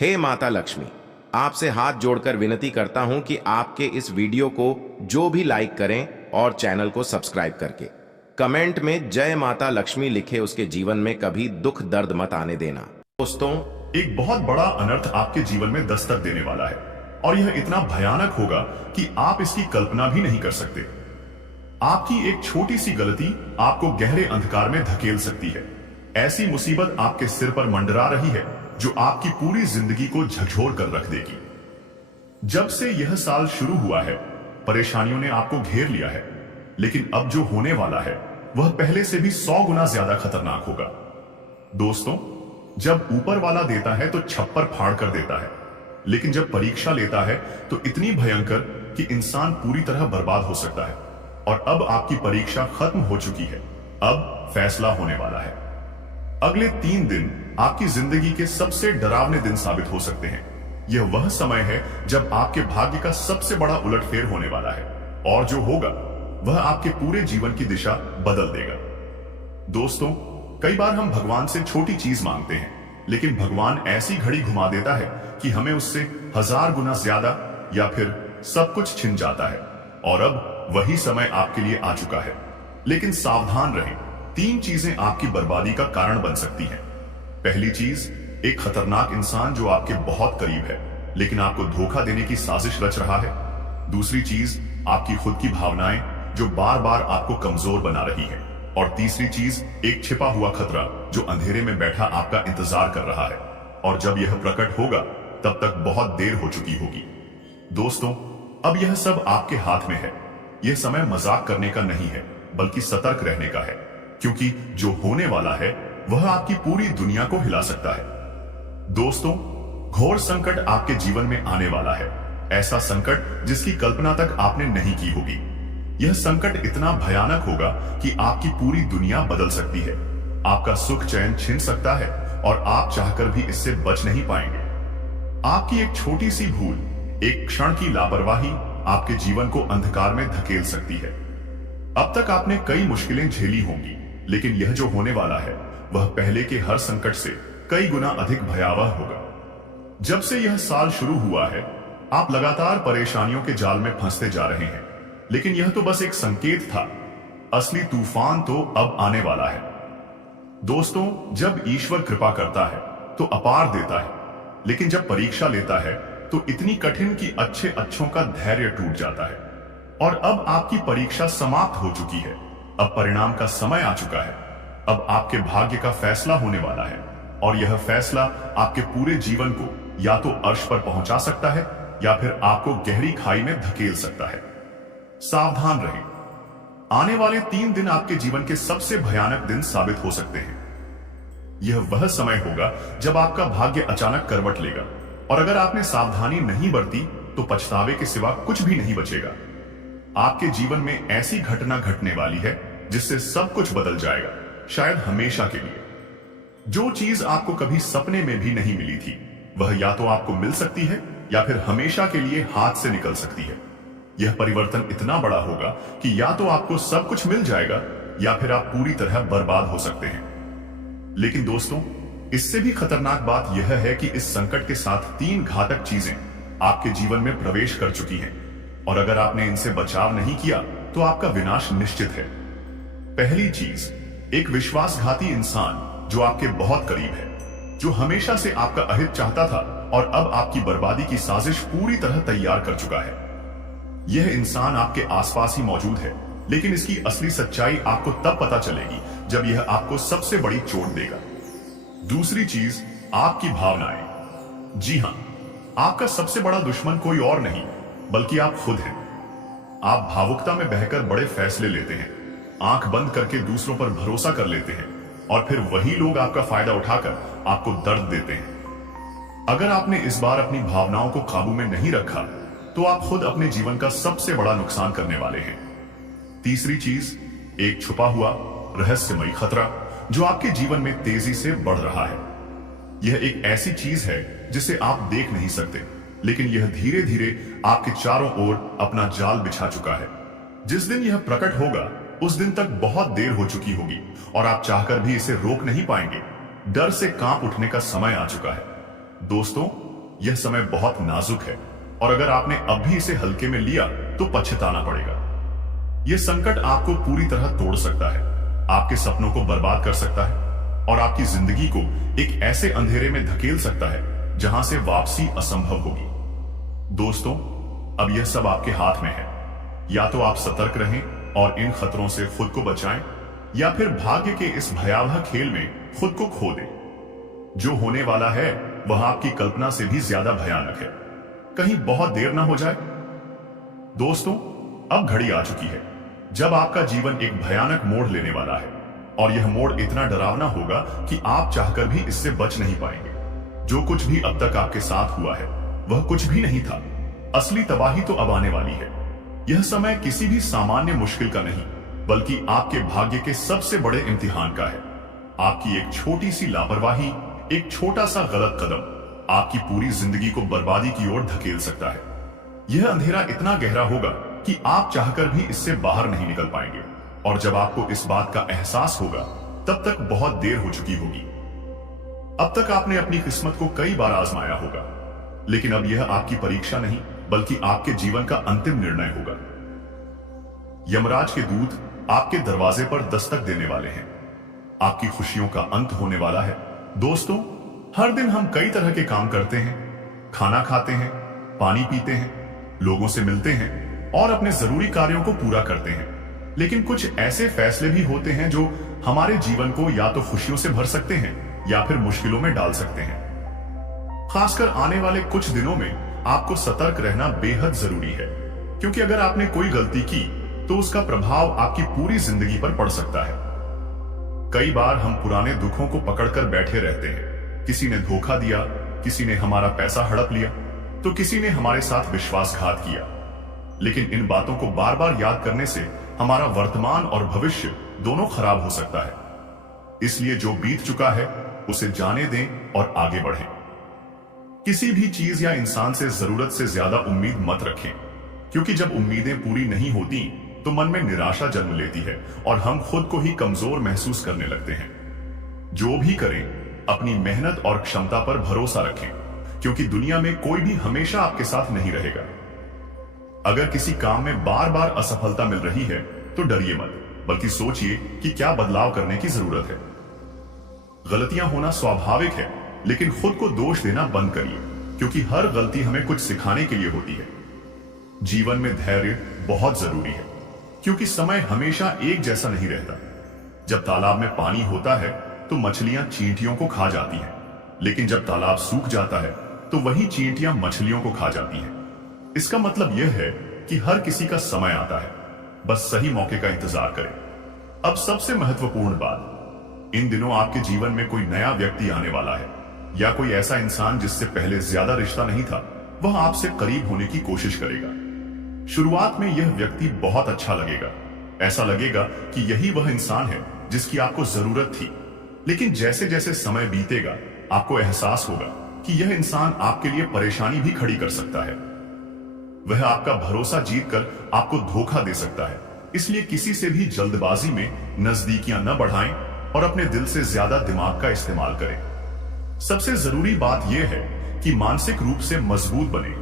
हे माता लक्ष्मी, आपसे हाथ जोड़कर विनती करता हूं कि आपके इस वीडियो को जो भी लाइक करें और चैनल को सब्सक्राइब करके कमेंट में जय माता लक्ष्मी लिखे उसके जीवन में कभी दुख दर्द मत आने देना। दोस्तों, एक बहुत बड़ा अनर्थ आपके जीवन में दस्तक देने वाला है और यह इतना भयानक होगा कि आप इसकी कल्पना भी नहीं कर सकते। आपकी एक छोटी सी गलती आपको गहरे अंधकार में धकेल सकती है। ऐसी मुसीबत आपके सिर पर मंडरा रही है जो आपकी पूरी जिंदगी को झकझोर कर रख देगी। जब से यह साल शुरू हुआ है, परेशानियों ने आपको घेर लिया है, लेकिन अब जो होने वाला है वह पहले से भी 100 गुना ज्यादा खतरनाक होगा। दोस्तों, जब ऊपर वाला देता है तो छप्पर फाड़ कर देता है, लेकिन जब परीक्षा लेता है तो इतनी भयंकर कि इंसान पूरी तरह बर्बाद हो सकता है। और अब आपकी परीक्षा खत्म हो चुकी है, अब फैसला होने वाला है। अगले 3 दिन आपकी जिंदगी के सबसे डरावने दिन साबित हो सकते हैं। यह वह समय है जब आपके भाग्य का सबसे बड़ा उलटफेर होने वाला है, और जो होगा वह आपके पूरे जीवन की दिशा बदल देगा। दोस्तों, कई बार हम भगवान से छोटी चीज मांगते हैं, लेकिन भगवान ऐसी घड़ी घुमा देता है कि हमें उससे 1000 गुना ज्यादा या फिर सब कुछ छिन जाता है। और अब वही समय आपके लिए आ चुका है। लेकिन सावधान रहें, 3 चीजें आपकी बर्बादी का कारण बन सकती हैं। पहली चीज, एक खतरनाक इंसान जो आपके बहुत करीब है लेकिन आपको धोखा देने की साजिश रच रहा है। दूसरी चीज, आपकी खुद की भावनाएं जो बार बार आपको कमजोर बना रही है। और तीसरी चीज, एक छिपा हुआ खतरा जो अंधेरे में बैठा आपका इंतजार कर रहा है, और जब यह प्रकट होगा तब तक बहुत देर हो चुकी होगी। दोस्तों, अब यह सब आपके हाथ में है। यह समय मजाक करने का नहीं है, बल्कि सतर्क रहने का है, क्योंकि जो होने वाला है वह आपकी पूरी दुनिया को हिला सकता है। दोस्तों, घोर संकट आपके जीवन में आने वाला है। ऐसा संकट जिसकी कल्पना तक आपने नहीं की होगी। यह संकट इतना भयानक होगा कि आपकी पूरी दुनिया बदल सकती है। आपका सुख चैन छिन सकता है और आप चाहकर भी इससे बच नहीं पाएंगे। आपकी एक छोटी सी भूल, एक क्षण की लापरवाही आपके जीवन को अंधकार में धकेल सकती है। अब तक आपने कई मुश्किलें झेली होंगी, लेकिन यह जो होने वाला है वह पहले के हर संकट से कई गुना अधिक भयावह होगा। जब से यह साल शुरू हुआ है, आप लगातार परेशानियों के जाल में फंसते जा रहे हैं, लेकिन यह तो बस एक संकेत था। असली तूफान तो अब आने वाला है। दोस्तों, जब ईश्वर कृपा करता है तो अपार देता है, लेकिन जब परीक्षा लेता है तो इतनी कठिन कि अच्छे अच्छों का धैर्य टूट जाता है। और अब आपकी परीक्षा समाप्त हो चुकी है। अब परिणाम का समय आ चुका है। अब आपके भाग्य का फैसला होने वाला है, और यह फैसला आपके पूरे जीवन को या तो अर्श पर पहुंचा सकता है या फिर आपको गहरी खाई में धकेल सकता है। सावधान रहें, आने वाले 3 दिन आपके जीवन के सबसे भयानक दिन साबित हो सकते हैं। यह वह समय होगा जब आपका भाग्य अचानक करवट लेगा, और अगर आपने सावधानी नहीं बरती तो पछतावे के सिवा कुछ भी नहीं बचेगा। आपके जीवन में ऐसी घटना घटने वाली है जिससे सब कुछ बदल जाएगा, शायद हमेशा के लिए। जो चीज आपको कभी सपने में भी नहीं मिली थी, वह या तो आपको मिल सकती है या फिर हमेशा के लिए हाथ से निकल सकती है। यह परिवर्तन इतना बड़ा होगा कि या तो आपको सब कुछ मिल जाएगा या फिर आप पूरी तरह बर्बाद हो सकते हैं। लेकिन दोस्तों, इससे भी खतरनाक बात यह है कि इस संकट के साथ 3 घातक चीजें आपके जीवन में प्रवेश कर चुकी हैं, और अगर आपने इनसे बचाव नहीं किया तो आपका विनाश निश्चित है। पहली चीज, एक विश्वासघाती इंसान जो आपके बहुत करीब है, जो हमेशा से आपका अहित चाहता था और अब आपकी बर्बादी की साजिश पूरी तरह तैयार कर चुका है। यह इंसान आपके आसपास ही मौजूद है, लेकिन इसकी असली सच्चाई आपको तब पता चलेगी जब यह आपको सबसे बड़ी चोट देगा। दूसरी चीज, आपकी भावनाएं। जी हां, आपका सबसे बड़ा दुश्मन कोई और नहीं बल्कि आप खुद हैं। आप भावुकता में बहकर बड़े फैसले लेते हैं, आंख बंद करके दूसरों पर भरोसा कर लेते हैं, और फिर वही लोग आपका फायदा उठाकर आपको दर्द देते हैं। अगर आपने इस बार अपनी भावनाओं को काबू में नहीं रखा तो आप खुद अपने जीवन का सबसे बड़ा नुकसान करने वाले हैं। तीसरी चीज, एक छुपा हुआ रहस्यमयी खतरा जो आपके जीवन में तेजी से बढ़ रहा है। यह एक ऐसी चीज है जिसे आप देख नहीं सकते, लेकिन यह धीरे धीरे आपके चारों ओर अपना जाल बिछा चुका है। जिस दिन यह प्रकट होगा उस दिन तक बहुत देर हो चुकी होगी और आप चाहकर भी इसे रोक नहीं पाएंगे। डर से कांप उठने का समय आ चुका है। दोस्तों, यह समय बहुत नाजुक है और अगर आपने अब भी इसे हल्के में लिया तो पछताना पड़ेगा। यह संकट आपको पूरी तरह तोड़ सकता है, आपके सपनों को बर्बाद कर सकता है और आपकी जिंदगी को एक ऐसे अंधेरे में धकेल सकता है जहां से वापसी असंभव होगी। दोस्तों, अब यह सब आपके हाथ में है। या तो आप सतर्क रहें और इन खतरों से खुद को बचाएं, या फिर भाग्य के इस भयावह खेल में खुद को खो दें। जो होने वाला है वह आपकी कल्पना से भी ज्यादा भयानक है। कहीं बहुत देर ना हो जाए। दोस्तों, अब घड़ी आ चुकी है जब आपका जीवन एक भयानक मोड़ लेने वाला है और यह मोड़ इतना डरावना होगा कि आप चाहकर भी इससे बच नहीं पाएंगे। जो कुछ भी अब तक आपके साथ हुआ है वह कुछ भी नहीं था। असली तबाही तो अब आने वाली है। यह समय किसी भी सामान्य मुश्किल का नहीं, बल्कि आपके भाग्य के सबसे बड़े इम्तिहान का है। आपकी एक छोटी सी लापरवाही, एक छोटा सा गलत कदम आपकी पूरी जिंदगी को बर्बादी की ओर धकेल सकता है। यह अंधेरा इतना गहरा होगा कि आप चाहकर भी इससे बाहर नहीं निकल पाएंगे, और जब आपको इस बात का एहसास होगा तब तक बहुत देर हो चुकी होगी। अब तक आपने अपनी किस्मत को कई बार आजमाया होगा, लेकिन अब यह आपकी परीक्षा नहीं बल्कि आपके जीवन का अंतिम निर्णय होगा। यमराज के दूत आपके दरवाजे पर दस्तक देने वाले हैं। आपकी खुशियों का अंत होने वाला है। दोस्तों, हर दिन हम कई तरह के काम करते हैं, खाना खाते हैं, पानी पीते हैं, लोगों से मिलते हैं और अपने जरूरी कार्यों को पूरा करते हैं। लेकिन कुछ ऐसे फैसले भी होते हैं जो हमारे जीवन को या तो खुशियों से भर सकते हैं या फिर मुश्किलों में डाल सकते हैं। खासकर आने वाले कुछ दिनों में आपको सतर्क रहना बेहद जरूरी है, क्योंकि अगर आपने कोई गलती की तो उसका प्रभाव आपकी पूरी जिंदगी पर पड़ सकता है। कई बार हम पुराने दुखों को पकड़कर बैठे रहते हैं। किसी ने धोखा दिया, किसी ने हमारा पैसा हड़प लिया, तो किसी ने हमारे साथ विश्वासघात किया। लेकिन इन बातों को बार बार याद करने से हमारा वर्तमान और भविष्य दोनों खराब हो सकता है। इसलिए जो बीत चुका है उसे जाने दें और आगे बढ़ें। किसी भी चीज या इंसान से जरूरत से ज्यादा उम्मीद मत रखें, क्योंकि जब उम्मीदें पूरी नहीं होती तो मन में निराशा जन्म लेती है और हम खुद को ही कमजोर महसूस करने लगते हैं। जो भी करें, अपनी मेहनत और क्षमता पर भरोसा रखें, क्योंकि दुनिया में कोई भी हमेशा आपके साथ नहीं रहेगा। अगर किसी काम में बार बार असफलता मिल रही है तो डरिए मत, बल्कि सोचिए कि क्या बदलाव करने की जरूरत है। गलतियां होना स्वाभाविक है, लेकिन खुद को दोष देना बंद करिए, क्योंकि हर गलती हमें कुछ सिखाने के लिए होती है। जीवन में धैर्य बहुत जरूरी है, क्योंकि समय हमेशा एक जैसा नहीं रहता। जब तालाब में पानी होता है तो मछलियां चींटियों को खा जाती हैं, लेकिन जब तालाब सूख जाता है तो वही चींटियां मछलियों को खा जाती हैं। इसका मतलब यह है कि हर किसी का समय आता है, बस सही मौके का इंतजार करें। अब सबसे महत्वपूर्ण बात, इन दिनों आपके जीवन में कोई नया व्यक्ति आने वाला है, या कोई ऐसा इंसान जिससे पहले ज्यादा रिश्ता नहीं था, वह आपसे करीब होने की कोशिश करेगा। शुरुआत में यह व्यक्ति बहुत अच्छा लगेगा, ऐसा लगेगा कि यही वह इंसान है जिसकी आपको जरूरत थी। लेकिन जैसे जैसे समय बीतेगा आपको एहसास होगा कि यह इंसान आपके लिए परेशानी भी खड़ी कर सकता है। वह आपका भरोसा जीतकर आपको धोखा दे सकता है। इसलिए किसी से भी जल्दबाजी में नजदीकियां न बढ़ाएं और अपने दिल से ज्यादा दिमाग का इस्तेमाल करें। सबसे जरूरी बात यह है कि मानसिक रूप से मजबूत बने,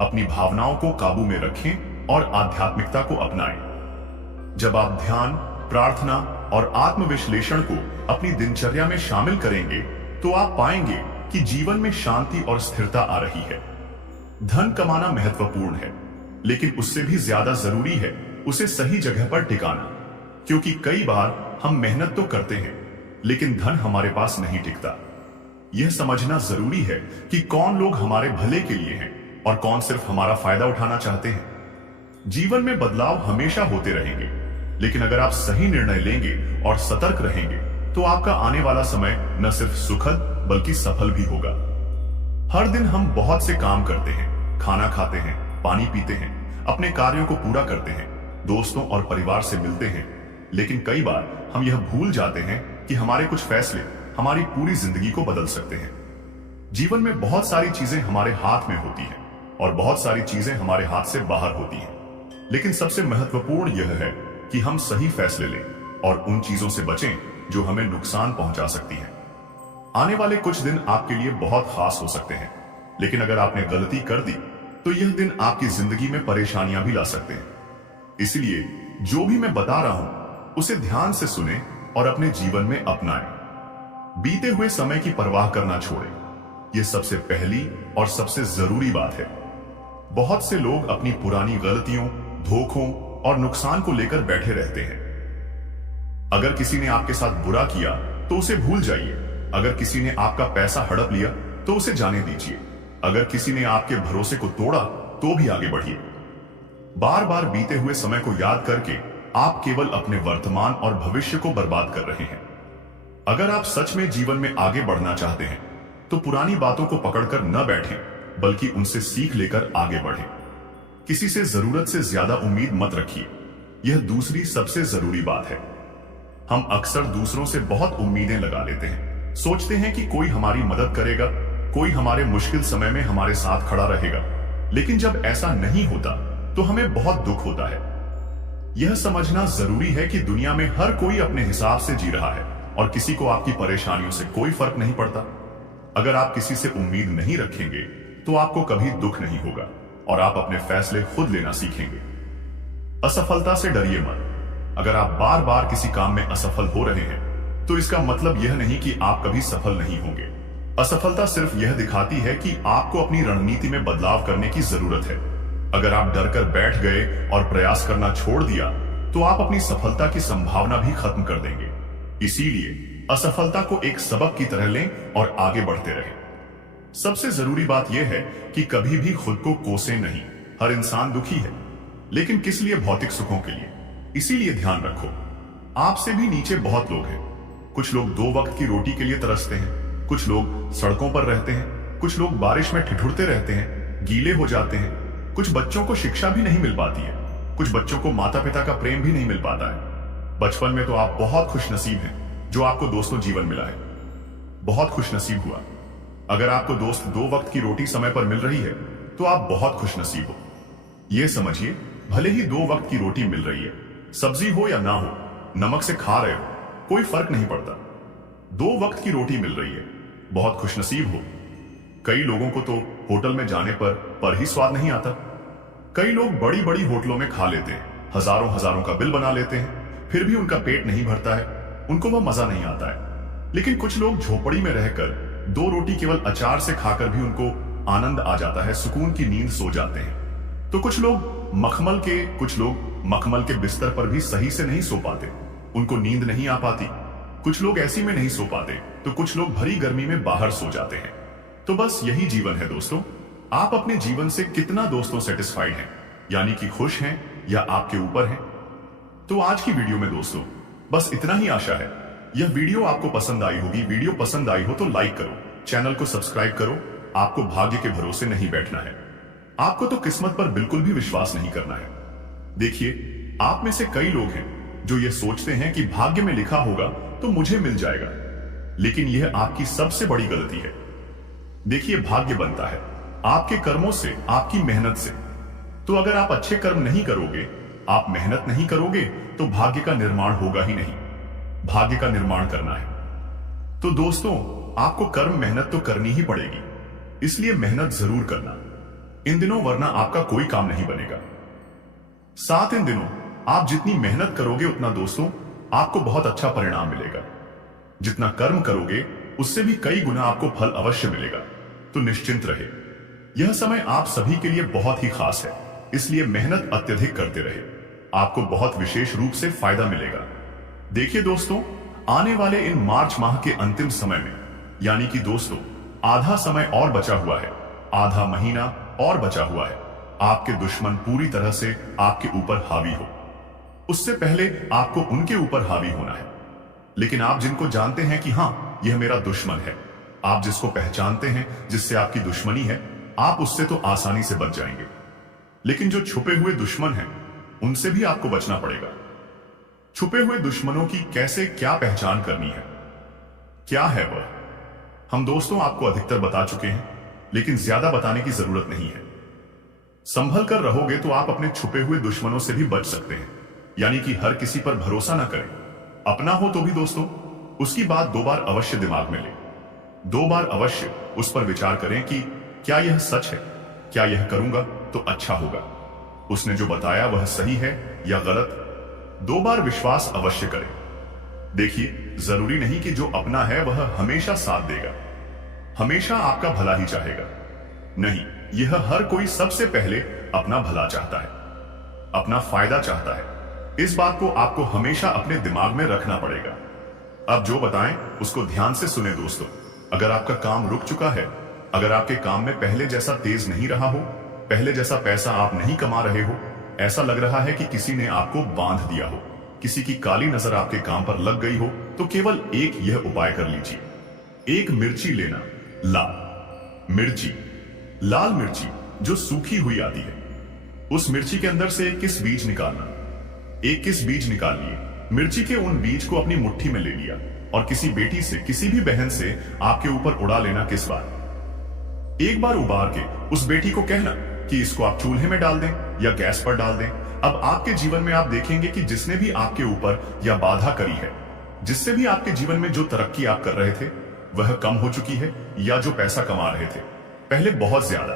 अपनी भावनाओं को काबू में रखें और आध्यात्मिकता को अपनाएं। जब आप ध्यान, प्रार्थना और आत्मविश्लेषण को अपनी दिनचर्या में शामिल करेंगे तो आप पाएंगे कि जीवन में शांति और स्थिरता आ रही है। धन कमाना महत्वपूर्ण है, लेकिन उससे भी ज्यादा जरूरी है उसे सही जगह पर टिकाना, क्योंकि कई बार हम मेहनत तो करते हैं लेकिन धन हमारे पास नहीं टिकता। यह समझना जरूरी है कि कौन लोग हमारे भले के लिए हैं और कौन सिर्फ हमारा फायदा उठाना चाहते हैं। जीवन में बदलाव हमेशा होते रहेंगे, लेकिन अगर आप सही निर्णय लेंगे और सतर्क रहेंगे तो आपका आने वाला समय न सिर्फ सुखद बल्कि सफल भी होगा। हर दिन हम बहुत से काम करते हैं, खाना खाते हैं, पानी पीते हैं, अपने कार्यों को पूरा करते हैं, दोस्तों और परिवार से मिलते हैं, लेकिन कई बार हम यह भूल जाते हैं कि हमारे कुछ फैसले हमारी पूरी जिंदगी को बदल सकते हैं। जीवन में बहुत सारी चीजें हमारे हाथ में होती हैं और बहुत सारी चीजें हमारे हाथ से बाहर होती हैं, लेकिन सबसे महत्वपूर्ण यह है कि हम सही फैसले लें और उन चीजों से बचें जो हमें नुकसान पहुंचा सकती हैं। आने वाले कुछ दिन आपके लिए बहुत खास हो सकते हैं। लेकिन अगर आपने गलती कर दी तो यह दिन आपकी जिंदगी में परेशानियां भी ला सकते हैं। इसलिए जो भी मैं बता रहा हूं उसे ध्यान से सुने और अपने जीवन में अपनाएं। बीते हुए समय की परवाह करना छोड़ें, यह सबसे पहली और सबसे जरूरी बात है। बहुत से लोग अपनी पुरानी गलतियों, धोखों और नुकसान को लेकर बैठे रहते हैं। अगर किसी ने आपके साथ बुरा किया तो उसे भूल जाइए। अगर किसी ने आपका पैसा हड़प लिया तो उसे जाने दीजिए। अगर किसी ने आपके भरोसे को तोड़ा तो भी आगे बढ़िए। बार बार बीते हुए समय को याद करके आप केवल अपने वर्तमान और भविष्य को बर्बाद कर रहे हैं। अगर आप सच में जीवन में आगे बढ़ना चाहते हैं तो पुरानी बातों को पकड़कर न बैठें, बल्कि उनसे सीख लेकर आगे बढ़ें। किसी से जरूरत से ज्यादा उम्मीद मत रखिए, यह दूसरी सबसे जरूरी बात है। हम अक्सर दूसरों से बहुत उम्मीदें लगा लेते हैं, सोचते हैं कि कोई हमारी मदद करेगा, कोई हमारे मुश्किल समय में हमारे साथ खड़ा रहेगा। लेकिन जब ऐसा नहीं होता तो हमें बहुत दुख होता है। यह समझना जरूरी है कि दुनिया में हर कोई अपने हिसाब से जी रहा है और किसी को आपकी परेशानियों से कोई फर्क नहीं पड़ता। अगर आप किसी से उम्मीद नहीं रखेंगे तो आपको कभी दुख नहीं होगा और आप अपने फैसले खुद लेना सीखेंगे। असफलता से डरिए मत। अगर आप बार बार किसी काम में असफल हो रहे हैं तो इसका मतलब यह नहीं कि आप कभी सफल नहीं होंगे। असफलता सिर्फ यह दिखाती है कि आपको अपनी रणनीति में बदलाव करने की जरूरत है। अगर आप डरकर बैठ गए और प्रयास करना छोड़ दिया तो आप अपनी सफलता की संभावना भी खत्म कर देंगे। इसीलिए असफलता को एक सबक की तरह लें और आगे बढ़ते रहें। सबसे जरूरी बात यह है कि कभी भी खुद को कोसें नहीं। हर इंसान दुखी है, लेकिन किस लिए? भौतिक सुखों के लिए। इसीलिए ध्यान रखो, आपसे भी नीचे बहुत लोग हैं। कुछ लोग 2 वक्त की रोटी के लिए तरसते हैं, कुछ लोग सड़कों पर रहते हैं, कुछ लोग बारिश में ठिठुरते रहते हैं, गीले हो जाते हैं। कुछ बच्चों को शिक्षा भी नहीं मिल पाती है, कुछ बच्चों को माता पिता का प्रेम भी नहीं मिल पाता है। बचपन में तो आप बहुत खुशनसीब हैं जो आपको दोस्तों जीवन मिला है, बहुत खुशनसीब हुआ। अगर आपको दोस्त 2 वक्त की रोटी समय पर मिल रही है तो आप बहुत खुशनसीब हो। यह समझिए, भले ही 2 वक्त की रोटी मिल रही है, सब्जी हो या ना हो, नमक से खा रहे हो, कोई फर्क नहीं पड़ता। 2 वक्त की रोटी मिल रही है, बहुत खुशनसीब हो। कई लोगों को तो होटल में जाने पर ही स्वाद नहीं आता। कई लोग बड़ी बड़ी होटलों में खा लेते हैं, हजारों हजारों का बिल बना लेते हैं, फिर भी उनका पेट नहीं भरता है, उनको वह मजा नहीं आता है। लेकिन कुछ लोग झोपड़ी में रहकर 2 रोटी केवल अचार से खाकर भी उनको आनंद आ जाता है, सुकून की नींद सो जाते हैं। तो कुछ लोग मखमल के बिस्तर पर भी सही से नहीं सो पाते, उनको नींद नहीं आ पाती। कुछ लोग ऐसी में नहीं सो पाते तो कुछ लोग भरी गर्मी में बाहर सो जाते हैं। तो बस यही जीवन है दोस्तों। आप अपने जीवन से कितना दोस्तों सेटिस्फाइड हैं, यानी कि खुश हैं या आपके ऊपर हैं? तो आज की वीडियो में दोस्तों बस इतना ही आशा है। यह वीडियो आपको पसंद आई होगी। वीडियो पसंद आई हो तो लाइक करो, चैनल को सब्सक्राइब करो। आपको भाग्य के भरोसे नहीं बैठना है, आपको तो किस्मत पर बिल्कुल भी विश्वास नहीं करना है। देखिए, आप में से कई लोग हैं जो ये सोचते हैं कि भाग्य में लिखा होगा तो मुझे मिल जाएगा, लेकिन यह आपकी सबसे बड़ी गलती है। देखिए, भाग्य बनता है आपके कर्मों से, आपकी मेहनत से। तो अगर आप अच्छे कर्म नहीं करोगे, आप मेहनत नहीं करोगे, तो भाग्य का निर्माण होगा ही नहीं। भाग्य का निर्माण करना है तो दोस्तों आपको कर्म मेहनत तो करनी ही पड़ेगी, इसलिए मेहनत जरूर करना इन दिनों, वरना आपका कोई काम नहीं बनेगा। साथ इन दिनों आप जितनी मेहनत करोगे उतना दोस्तों आपको बहुत अच्छा परिणाम मिलेगा। जितना कर्म करोगे उससे भी कई गुना आपको फल अवश्य मिलेगा। तो निश्चिंत रहे, यह समय आप सभी के लिए बहुत ही खास है, इसलिए मेहनत अत्यधिक करते रहे, आपको बहुत विशेष रूप से फायदा मिलेगा। देखिए दोस्तों, आने वाले इन मार्च माह के अंतिम समय में, यानी कि दोस्तों आधा समय और बचा हुआ है, आधा महीना और बचा हुआ है, आपके दुश्मन पूरी तरह से आपके ऊपर हावी हो। उससे पहले आपको उनके ऊपर हावी होना है। लेकिन आप जिनको जानते हैं कि हां यह मेरा दुश्मन है, आप जिसको पहचानते हैं, जिससे आपकी दुश्मनी है, आप उससे तो आसानी से बच जाएंगे। लेकिन जो छुपे हुए दुश्मन हैं, उनसे भी आपको बचना पड़ेगा। छुपे हुए दुश्मनों की कैसे क्या पहचान करनी है, क्या है वह, हम दोस्तों आपको अधिकतर बता चुके हैं, लेकिन ज्यादा बताने की जरूरत नहीं है। संभल कर रहोगे तो आप अपने छुपे हुए दुश्मनों से भी बच सकते हैं। यानी कि हर किसी पर भरोसा ना करें, अपना हो तो भी दोस्तों उसकी बात 2 बार अवश्य दिमाग में लें। 2 बार अवश्य उस पर विचार करें कि क्या यह सच है? क्या यह करूंगा तो अच्छा होगा? उसने जो बताया वह सही है या गलत? 2 बार विश्वास अवश्य करें। देखिए, जरूरी नहीं कि जो अपना है वह हमेशा साथ देगा, हमेशा आपका भला ही चाहेगा। नहीं, यह हर कोई सबसे पहले अपना भला चाहता है, अपना फायदा चाहता है। इस बात को आपको हमेशा अपने दिमाग में रखना पड़ेगा। अब जो बताएं उसको ध्यान से सुने दोस्तों। अगर आपका काम रुक चुका है, अगर आपके काम में पहले जैसा तेज नहीं रहा हो, पहले जैसा पैसा आप नहीं कमा रहे हो, ऐसा लग रहा है कि किसी ने आपको बांध दिया हो, किसी की काली नजर आपके काम पर लग गई हो, तो केवल एक यह उपाय कर लीजिए। एक मिर्ची लेना, लाल मिर्ची जो सूखी हुई आती है, उस मिर्ची के अंदर से 21 बीज निकालना। 21 बीज निकाल लिए। मिर्ची के उन बीज को अपनी मुट्ठी में ले लिया और किसी बेटी से, किसी भी बहन से आपके ऊपर उड़ा लेना। किस बार? एक बार उबार के उस बेटी को कहना कि इसको आप चूल्हे में डाल दें या गैस पर डाल दें। अब आपके जीवन में आप देखेंगे कि जिसने भी आपके ऊपर या बाधा करी है, जिससे भी आपके जीवन में जो तरक्की आप कर रहे थे वह कम हो चुकी है, या जो पैसा कमा रहे थे पहले बहुत ज्यादा,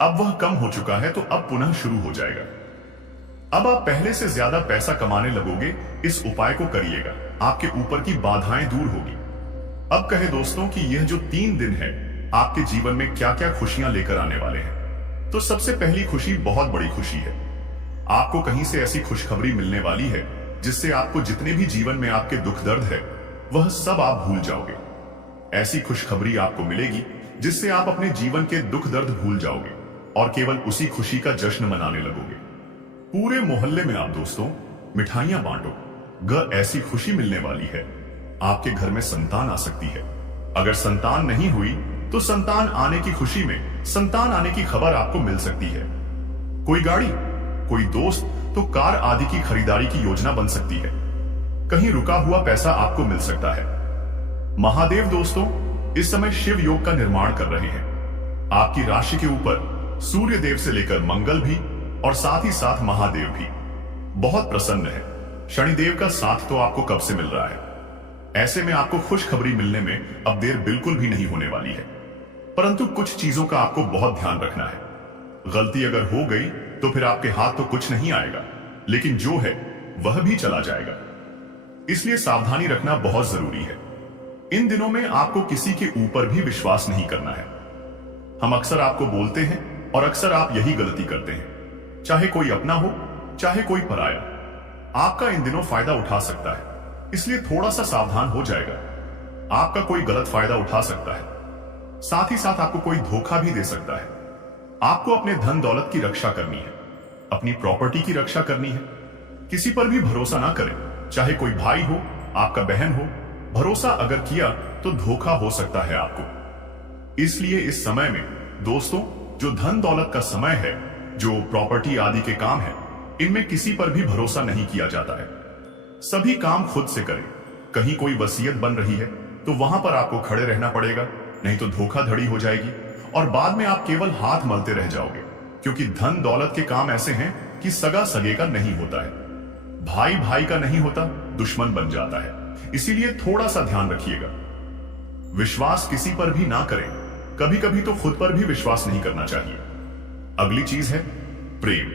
अब वह कम हो चुका है, तो अब पुनः शुरू हो जाएगा। अब आप पहले से ज्यादा पैसा कमाने लगोगे। इस उपाय को करिएगा, आपके ऊपर की बाधाएं दूर होगी। अब कहे दोस्तों कि यह जो 3 दिन है आपके जीवन में क्या क्या खुशियां लेकर आने वाले हैं। तो सबसे पहली खुशी बहुत बड़ी खुशी है। आपको कहीं से ऐसी खुशखबरी मिलने वाली है जिससे आपको जितने भी जीवन में आपके दुख दर्द है वह सब आप भूल जाओगे। ऐसी खुशखबरी आपको मिलेगी जिससे आप अपने जीवन के दुख दर्द भूल जाओगे और केवल उसी खुशी का जश्न मनाने लगोगे। पूरे मोहल्ले में आप दोस्तों मिठाइयां बांटो। ऐसी खुशी मिलने वाली है। आपके घर में संतान आ सकती है। अगर संतान नहीं हुई तो संतान आने की खुशी में संतान आने की खबर आपको मिल सकती है। कोई गाड़ी, कोई दोस्त तो कार आदि की खरीदारी की योजना बन सकती है। कहीं रुका हुआ पैसा आपको मिल सकता है। महादेव दोस्तों इस समय शिव योग का निर्माण कर रहे हैं। आपकी राशि के ऊपर सूर्य देव से लेकर मंगल भी और साथ ही साथ महादेव भी बहुत प्रसन्न है। शनिदेव का साथ तो आपको कब से मिल रहा है। ऐसे में आपको खुशखबरी मिलने में अब देर बिल्कुल भी नहीं होने वाली है। परंतु कुछ चीजों का आपको बहुत ध्यान रखना है। गलती अगर हो गई तो फिर आपके हाथ तो कुछ नहीं आएगा, लेकिन जो है वह भी चला जाएगा। इसलिए सावधानी रखना बहुत जरूरी है। इन दिनों में आपको किसी के ऊपर भी विश्वास नहीं करना है। हम अक्सर आपको बोलते हैं और अक्सर आप यही गलती करते हैं। चाहे कोई अपना हो, चाहे कोई पराया, आपका इन दिनों फायदा उठा सकता है। इसलिए थोड़ा सा सावधान हो जाएगा। आपका कोई गलत फायदा उठा सकता है, साथ ही साथ आपको कोई धोखा भी दे सकता है। आपको अपने धन दौलत की रक्षा करनी है, अपनी प्रॉपर्टी की रक्षा करनी है। किसी पर भी भरोसा ना करें, चाहे कोई भाई हो, आपका बहन हो। भरोसा अगर किया तो धोखा हो सकता है आपको। इसलिए इस समय में दोस्तों जो धन दौलत का समय है, जो प्रॉपर्टी आदि के काम है, इनमें किसी पर भी भरोसा नहीं किया जाता है। सभी काम खुद से करें। कहीं कोई वसीयत बन रही है तो वहां पर आपको खड़े रहना पड़ेगा, नहीं तो धोखाधड़ी हो जाएगी और बाद में आप केवल हाथ मलते रह जाओगे। क्योंकि धन दौलत के काम ऐसे हैं कि सगा सगे का नहीं होता है, भाई भाई का नहीं होता, दुश्मन बन जाता है। इसीलिए थोड़ा सा ध्यान रखिएगा। विश्वास किसी पर भी ना करें। कभी कभी तो खुद पर भी विश्वास नहीं करना चाहिए। अगली चीज है प्रेम।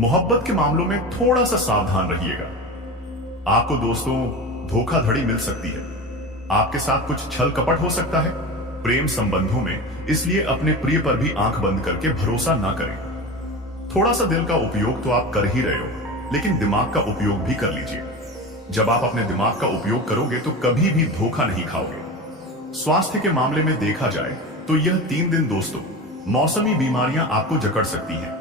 मोहब्बत के मामलों में थोड़ा सा सावधान रहिएगा। आपको दोस्तों धोखाधड़ी मिल सकती है, आपके साथ कुछ छल कपट हो सकता है प्रेम संबंधों में। इसलिए अपने प्रिय पर भी आंख बंद करके भरोसा ना करें। थोड़ा सा दिल का उपयोग तो आप कर ही रहे हो, लेकिन दिमाग का उपयोग भी कर लीजिए। जब आप अपने दिमाग का उपयोग करोगे तो कभी भी धोखा नहीं खाओगे। स्वास्थ्य के मामले में देखा जाए तो यह 3 दिन दोस्तों मौसमी बीमारियां आपको जकड़ सकती हैं।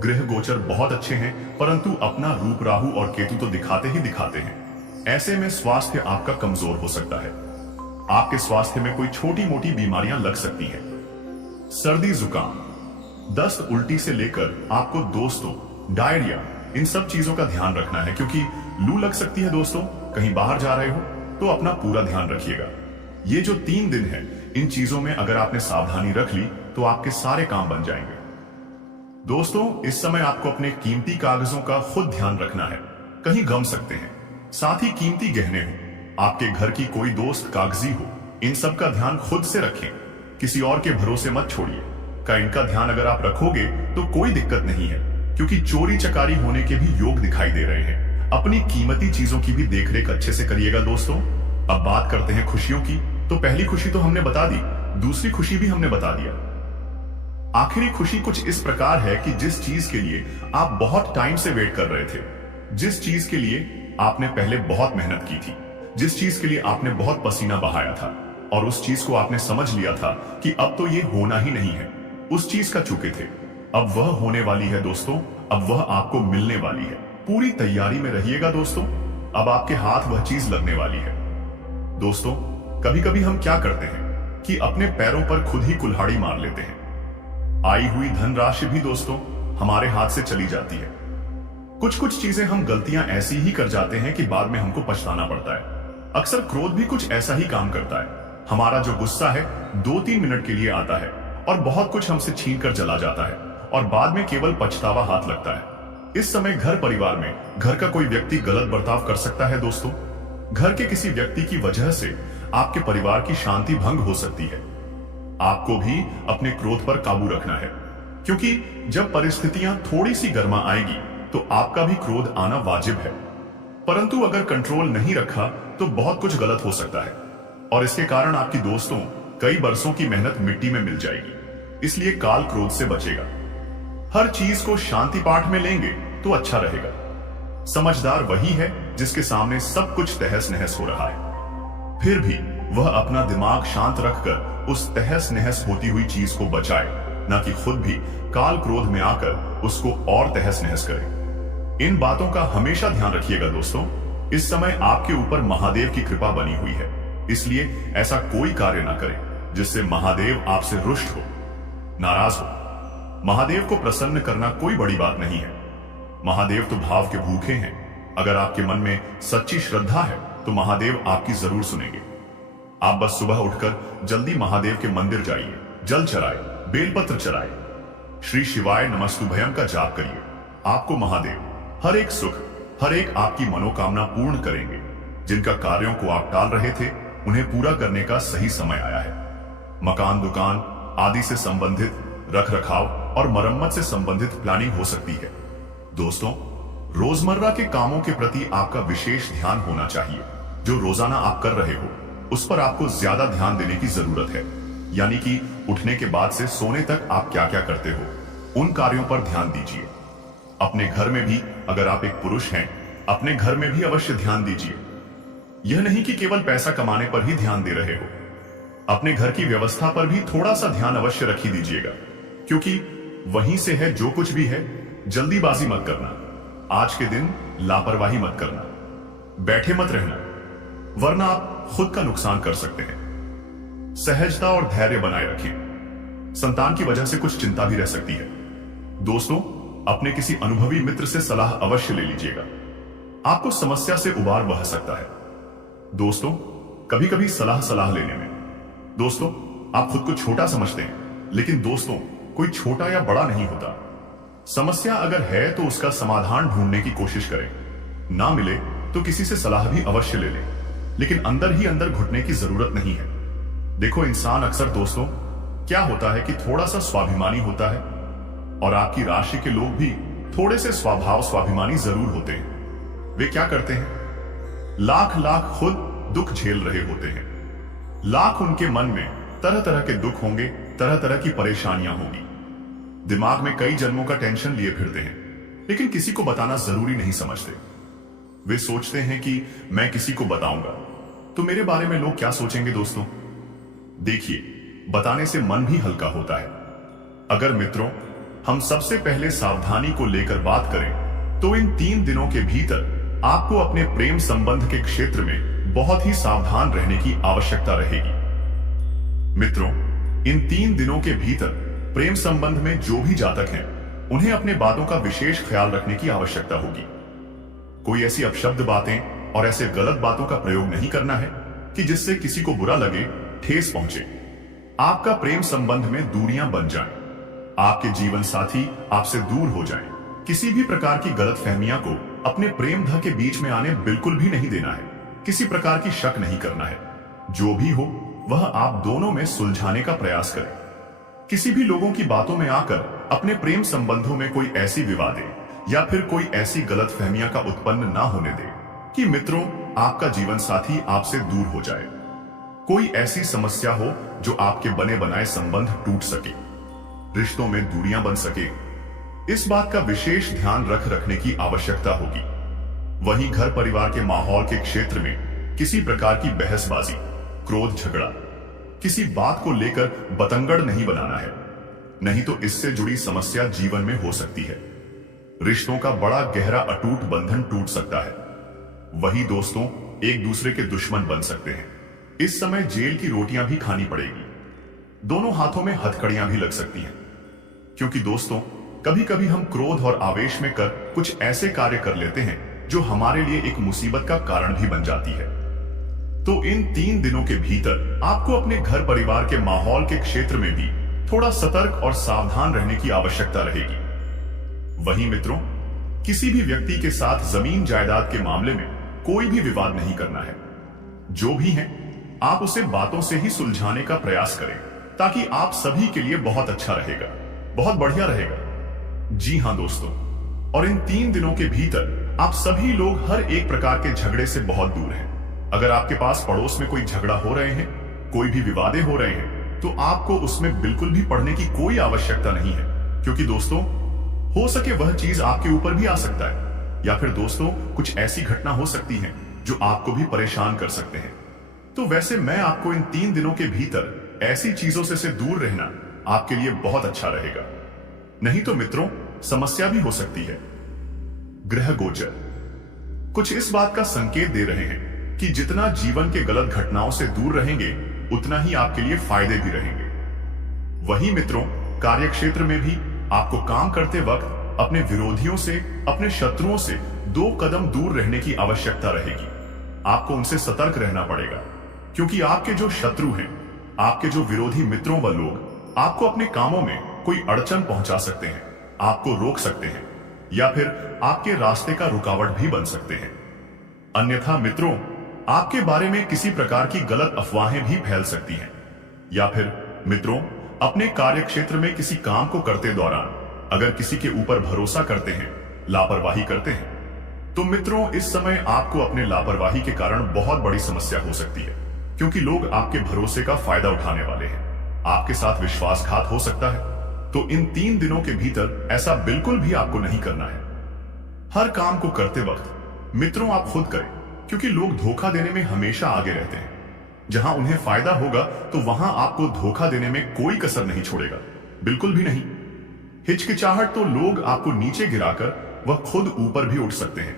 गृह गोचर बहुत अच्छे हैं, परंतु अपना रूप राहु और केतु तो दिखाते ही दिखाते हैं। ऐसे में स्वास्थ्य आपका कमजोर हो सकता है। आपके स्वास्थ्य में कोई छोटी मोटी बीमारियां लग सकती हैं। सर्दी जुकाम, दस्त, उल्टी से लेकर आपको दोस्तों डायरिया, इन सब चीजों का ध्यान रखना है, क्योंकि लू लग सकती है दोस्तों। कहीं बाहर जा रहे हो तो अपना पूरा ध्यान रखिएगा। ये जो 3 दिन है, इन चीजों में अगर आपने सावधानी रख ली तो आपके सारे काम बन जाएंगे। दोस्तों इस समय आपको अपने कीमती कागजों का खुद ध्यान रखना है, कहीं गम सकते हैं। साथ ही कीमती गहने हो, आपके घर की कोई दोस्त कागजी हो, इन सब का ध्यान खुद से रखें। किसी और के भरोसे मत छोड़िए। का इनका ध्यान अगर आप रखोगे तो कोई दिक्कत नहीं है, क्योंकि चोरी चकारी होने के भी योग दिखाई दे रहे हैं। अपनी कीमती चीजों की भी देखरेख अच्छे से करिएगा दोस्तों। अब बात करते हैं खुशियों की। तो पहली खुशी तो हमने बता दी, दूसरी खुशी भी हमने बता दिया। आखिरी खुशी कुछ इस प्रकार है कि जिस चीज के लिए आप बहुत टाइम से वेट कर रहे थे, जिस चीज के लिए आपने पहले बहुत मेहनत की थी, जिस चीज के लिए आपने बहुत पसीना बहाया था और उस चीज को आपने समझ लिया था कि अब तो ये होना ही नहीं है, उस चीज का चूके थे, अब वह होने वाली है दोस्तों। अब वह आपको मिलने वाली है। पूरी तैयारी में रहिएगा दोस्तों, अब आपके हाथ वह चीज लगने वाली है। दोस्तों, कभी कभी हम क्या करते हैं कि अपने पैरों पर खुद ही कुल्हाड़ी मार लेते हैं। आई हुई धनराशि भी दोस्तों हमारे हाथ से चली जाती है। कुछ कुछ चीजें हम गलतियां ऐसी ही कर जाते हैं कि बाद में हमको पछताना पड़ता है। अक्सर क्रोध भी कुछ ऐसा ही काम करता है। हमारा जो गुस्सा है 2-3 मिनट के लिए आता है और बहुत कुछ हमसे छीन कर चला जाता है और बाद में केवल पछतावा हाथ लगता है। इस समय घर परिवार में घर का कोई व्यक्ति गलत बर्ताव कर सकता है दोस्तों। घर के किसी व्यक्ति की वजह से आपके परिवार की शांति भंग हो सकती है। आपको भी अपने क्रोध पर काबू रखना है, क्योंकि जब परिस्थितियां थोड़ी सी गर्मा आएगी तो आपका भी क्रोध आना वाजिब है। परंतु अगर कंट्रोल नहीं रखा तो बहुत कुछ गलत हो सकता है और इसके कारण आपकी दोस्तों कई बरसों की मेहनत मिट्टी में मिल जाएगी। इसलिए काल क्रोध से बचेगा। हर चीज को शांति पाठ में लेंगे तो अच्छा रहेगा। समझदार वही है जिसके सामने सब कुछ तहस नहस हो रहा है, फिर भी वह अपना दिमाग शांत रखकर उस तहस नहस होती हुई चीज को बचाए, न कि खुद भी काल क्रोध में आकर उसको और तहस नहस करे। इन बातों का हमेशा ध्यान रखिएगा दोस्तों। इस समय आपके ऊपर महादेव की कृपा बनी हुई है, इसलिए ऐसा कोई कार्य ना करें जिससे महादेव आपसे रुष्ट हो, नाराज हो। महादेव को प्रसन्न करना कोई बड़ी बात नहीं है। महादेव तो भाव के भूखे हैं। अगर आपके मन में सच्ची श्रद्धा है तो महादेव आपकी जरूर सुनेंगे। आप बस सुबह उठकर जल्दी महादेव के मंदिर जाइए, जल चढ़ाए, बेलपत्र चढ़ाए, श्री शिवाय नमस्तुभयम का जाप करिए। आपको महादेव हर एक सुख, हर एक आपकी मनोकामना पूर्ण करेंगे। जिनका कार्यों को आप टाल रहे थे उन्हें पूरा करने का सही समय आया है। मकान, दुकान आदि से संबंधित रख रखाव और मरम्मत से संबंधित प्लानिंग हो सकती है। दोस्तों, रोजमर्रा के कामों के प्रति आपका विशेष ध्यान होना चाहिए। जो रोजाना आप कर रहे हो उस पर आपको ज्यादा ध्यान देने की जरूरत है। यानी कि उठने के बाद से सोने तक आप क्या क्या करते हो, उन कार्यों पर ध्यान दीजिए। अपने घर में भी अगर आप एक पुरुष हैं, अपने घर में भी अवश्य ध्यान दीजिए। यह नहीं कि केवल पैसा कमाने पर ही ध्यान दे रहे हो, अपने घर की व्यवस्था पर भी थोड़ा सा ध्यान अवश्य रख ही दीजिएगा, क्योंकि वहीं से है जो कुछ भी है। जल्दीबाजी मत करना, आज के दिन लापरवाही मत करना, बैठे मत रहना, वरना आप खुद का नुकसान कर सकते हैं। सहजता और धैर्य बनाए रखें। संतान की वजह से कुछ चिंता भी रह सकती है। दोस्तों, अपने किसी अनुभवी मित्र से सलाह अवश्य ले लीजिएगा, आपको समस्या से उबार बह सकता है। दोस्तों, कभी कभी सलाह लेने में दोस्तों आप खुद को छोटा समझते हैं, लेकिन दोस्तों कोई छोटा या बड़ा नहीं होता। समस्या अगर है तो उसका समाधान ढूंढने की कोशिश करें, ना मिले तो किसी से सलाह भी अवश्य ले लें, लेकिन अंदर ही अंदर घुटने की जरूरत नहीं है। देखो, इंसान अक्सर दोस्तों क्या होता है कि थोड़ा सा स्वाभिमानी होता है, और आपकी राशि के लोग भी थोड़े से स्वभाव स्वाभिमानी जरूर होते हैं। वे क्या करते हैं, लाख लाख खुद दुख झेल रहे होते हैं, लाख उनके मन में तरह तरह के दुख होंगे, तरह तरह की परेशानियां होंगी, दिमाग में कई जन्मों का टेंशन लिए फिरते हैं, लेकिन किसी को बताना जरूरी नहीं समझते। वे सोचते हैं कि मैं किसी को बताऊंगा तो मेरे बारे में लोग क्या सोचेंगे। दोस्तों देखिए, बताने से मन भी हल्का होता है। अगर मित्रों हम सबसे पहले सावधानी को लेकर बात करें तो इन 3 दिनों के भीतर आपको अपने प्रेम संबंध के क्षेत्र में बहुत ही सावधान रहने की आवश्यकता रहेगी। मित्रों, इन 3 दिनों के भीतर प्रेम संबंध में जो भी जातक हैं उन्हें अपने बातों का विशेष ख्याल रखने की आवश्यकता होगी। कोई ऐसी अपशब्द बातें और ऐसे गलत बातों का प्रयोग नहीं करना है कि जिससे किसी को बुरा लगे, ठेस पहुंचे, आपका प्रेम संबंध में दूरियां बन जाएं, आपके जीवन साथी आपसे दूर हो जाएं। किसी भी प्रकार की गलत फहमियां को अपने प्रेम ध के बीच में आने बिल्कुल भी नहीं देना है। किसी प्रकार की शक नहीं करना है। जो भी हो वह आप दोनों में सुलझाने का प्रयास करें। किसी भी लोगों की बातों में आकर अपने प्रेम संबंधों में कोई ऐसी विवादें या फिर कोई ऐसी गलतफहमियां का उत्पन्न ना होने दे कि मित्रों आपका जीवन साथी आपसे दूर हो जाए। कोई ऐसी समस्या हो जो आपके बने बनाए संबंध टूट सके, रिश्तों में दूरियां बन सके, इस बात का विशेष ध्यान रखने की आवश्यकता होगी। वहीं घर परिवार के माहौल के क्षेत्र में किसी प्रकार की बहसबाजी, क्रोध, झगड़ा, किसी बात को लेकर बतंगड़ नहीं बनाना है, नहीं तो इससे जुड़ी समस्या जीवन में हो सकती है। रिश्तों का बड़ा गहरा अटूट बंधन टूट सकता है। वही दोस्तों एक दूसरे के दुश्मन बन सकते हैं। इस समय जेल की रोटियां भी खानी पड़ेगी। दोनों हाथों में हथकड़ियां भी लग सकती हैं, क्योंकि दोस्तों कभी कभी हम क्रोध और आवेश में कर कुछ ऐसे कार्य कर लेते हैं जो हमारे लिए एक मुसीबत का कारण भी बन जाती है। तो इन 3 दिनों के भीतर आपको अपने घर परिवार के माहौल के क्षेत्र में भी थोड़ा सतर्क और सावधान रहने की आवश्यकता रहेगी। वहीं मित्रों, किसी भी व्यक्ति के साथ जमीन जायदाद के मामले में कोई भी विवाद नहीं करना है। जो भी है आप उसे बातों से ही सुलझाने का प्रयास करें, ताकि आप सभी के लिए बहुत अच्छा रहेगा, बहुत बढ़िया रहेगा। जी हां दोस्तों, और इन 3 दिनों के भीतर आप सभी लोग हर एक प्रकार के झगड़े से बहुत दूर हैं। अगर आपके पास पड़ोस में कोई झगड़ा हो रहे हैं, कोई भी विवादे हो रहे हैं, तो आपको उसमें बिल्कुल भी पड़ने की कोई आवश्यकता नहीं है, क्योंकि दोस्तों हो सके वह चीज आपके ऊपर भी आ सकता है, या फिर दोस्तों कुछ ऐसी घटना हो सकती है जो आपको भी परेशान कर सकते हैं। तो वैसे मैं आपको इन 3 दिनों के भीतर ऐसी चीजों से दूर रहना आपके लिए बहुत अच्छा रहेगा, नहीं तो मित्रों समस्या भी हो सकती है। ग्रह गोचर कुछ इस बात का संकेत दे रहे हैं कि जितना जीवन के गलत घटनाओं से दूर रहेंगे, उतना ही आपके लिए फायदे भी रहेंगे। वहीं मित्रों कार्य क्षेत्र में भी आपको काम करते वक्त अपने विरोधियों से, अपने शत्रुओं से 2 कदम दूर रहने की आवश्यकता रहेगी। आपको उनसे सतर्क रहना पड़ेगा, क्योंकि आपके जो शत्रु हैं, आपके जो विरोधी मित्रों व लोग आपको अपने कामों में कोई अड़चन पहुंचा सकते हैं, आपको रोक सकते हैं, या फिर आपके रास्ते का रुकावट भी बन सकते हैं। अन्यथा मित्रों आपके बारे में किसी प्रकार की गलत अफवाहें भी फैल सकती हैं, या फिर मित्रों अपने कार्य क्षेत्र में किसी काम को करते दौरान अगर किसी के ऊपर भरोसा करते हैं, लापरवाही करते हैं, तो मित्रों इस समय आपको अपने लापरवाही के कारण बहुत बड़ी समस्या हो सकती है, क्योंकि लोग आपके भरोसे का फायदा उठाने वाले हैं, आपके साथ विश्वासघात हो सकता है। तो इन 3 दिनों के भीतर ऐसा बिल्कुल भी आपको नहीं करना है। हर काम को करते वक्त मित्रों आप खुद करें, क्योंकि लोग धोखा देने में हमेशा आगे रहते हैं। जहां उन्हें फायदा होगा तो वहां आपको धोखा देने में कोई कसर नहीं छोड़ेगा, बिल्कुल भी नहीं। हिचकिचाहट तो लोग आपको नीचे गिराकर वह खुद ऊपर भी उठ सकते हैं।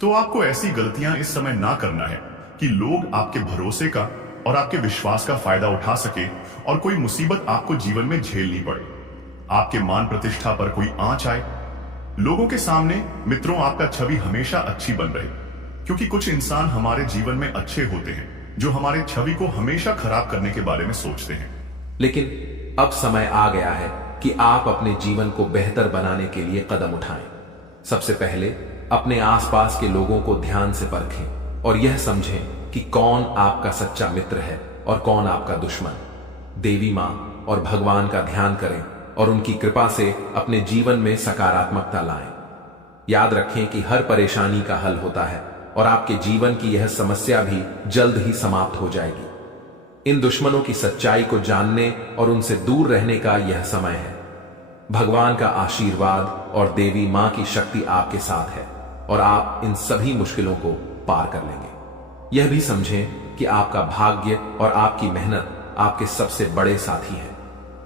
तो आपको ऐसी गलतियां इस समय ना करना है कि लोग आपके भरोसे का और आपके विश्वास का फायदा उठा सके और कोई मुसीबत आपको जीवन में झेलनी पड़े, आपके मान प्रतिष्ठा पर कोई आंच आए। लोगों के सामने मित्रों आपका छवि हमेशा अच्छी बन रहे, क्योंकि कुछ इंसान हमारे जीवन में अच्छे होते हैं जो हमारे छवि को हमेशा खराब करने के बारे में सोचते हैं। लेकिन अब समय आ गया है कि आप अपने जीवन को बेहतर बनाने के लिए कदम उठाएं। सबसे पहले अपने आसपास के लोगों को ध्यान से परखें और यह समझें कि कौन आपका सच्चा मित्र है और कौन आपका दुश्मन। देवी मां और भगवान का ध्यान करें और उनकी कृपा से अपने जीवन में सकारात्मकता लाएं। याद रखें कि हर परेशानी का हल होता है और आपके जीवन की यह समस्या भी जल्द ही समाप्त हो जाएगी। इन दुश्मनों की सच्चाई को जानने और उनसे दूर रहने का यह समय है। भगवान का आशीर्वाद और देवी मां की शक्ति आपके साथ है और आप इन सभी मुश्किलों को पार कर लेंगे। यह भी समझें कि आपका भाग्य और आपकी मेहनत आपके सबसे बड़े साथी हैं।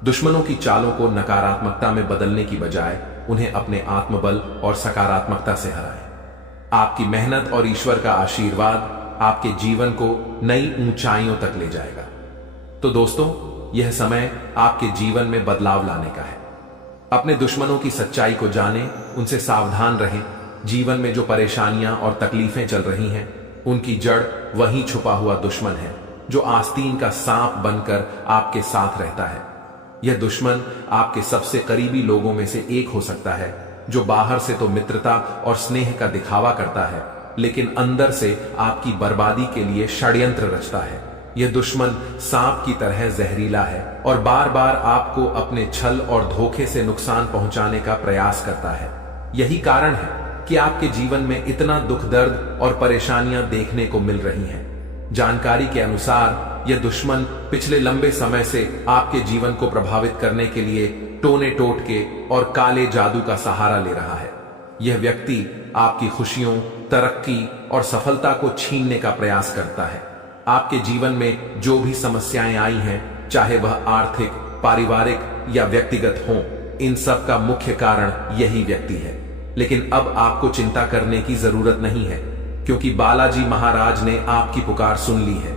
दुश्मनों की चालों को नकारात्मकता में बदलने की बजाय उन्हें अपने आत्मबल और सकारात्मकता से हराएं। आपकी मेहनत और ईश्वर का आशीर्वाद आपके जीवन को नई ऊंचाइयों तक ले जाएगा। तो दोस्तों, यह समय आपके जीवन में बदलाव लाने का है। अपने दुश्मनों की सच्चाई को जानें, उनसे सावधान रहें। जीवन में जो परेशानियां और तकलीफें चल रही हैं, उनकी जड़ वहीं छुपा हुआ दुश्मन है जो आस्तीन का सांप बनकर आपके साथ रहता है। यह दुश्मन आपके सबसे करीबी लोगों में से एक हो सकता है, जो बाहर से तो मित्रता और स्नेह का दिखावा करता है, लेकिन अंदर से आपकी बर्बादी के लिए षड्यंत्र रचता है। यह दुश्मन सांप की तरह जहरीला है और बार बार आपको अपने छल और धोखे से नुकसान पहुंचाने का प्रयास करता है। यही कारण है कि आपके जीवन में इतना दुख दर्द और परेशानियां देखने को मिल रही हैं। जानकारी के अनुसार यह दुश्मन पिछले लंबे समय से आपके जीवन को प्रभावित करने के लिए टोने टोटके और काले जादू का सहारा ले रहा है। यह व्यक्ति आपकी खुशियों, तरक्की और सफलता को छीनने का प्रयास करता है। आपके जीवन में जो भी समस्याएं आई हैं, चाहे वह आर्थिक, पारिवारिक या व्यक्तिगत हों, इन सब का मुख्य कारण यही व्यक्ति है। लेकिन अब आपको चिंता करने की जरूरत नहीं है, क्योंकि बालाजी महाराज ने आपकी पुकार सुन ली है।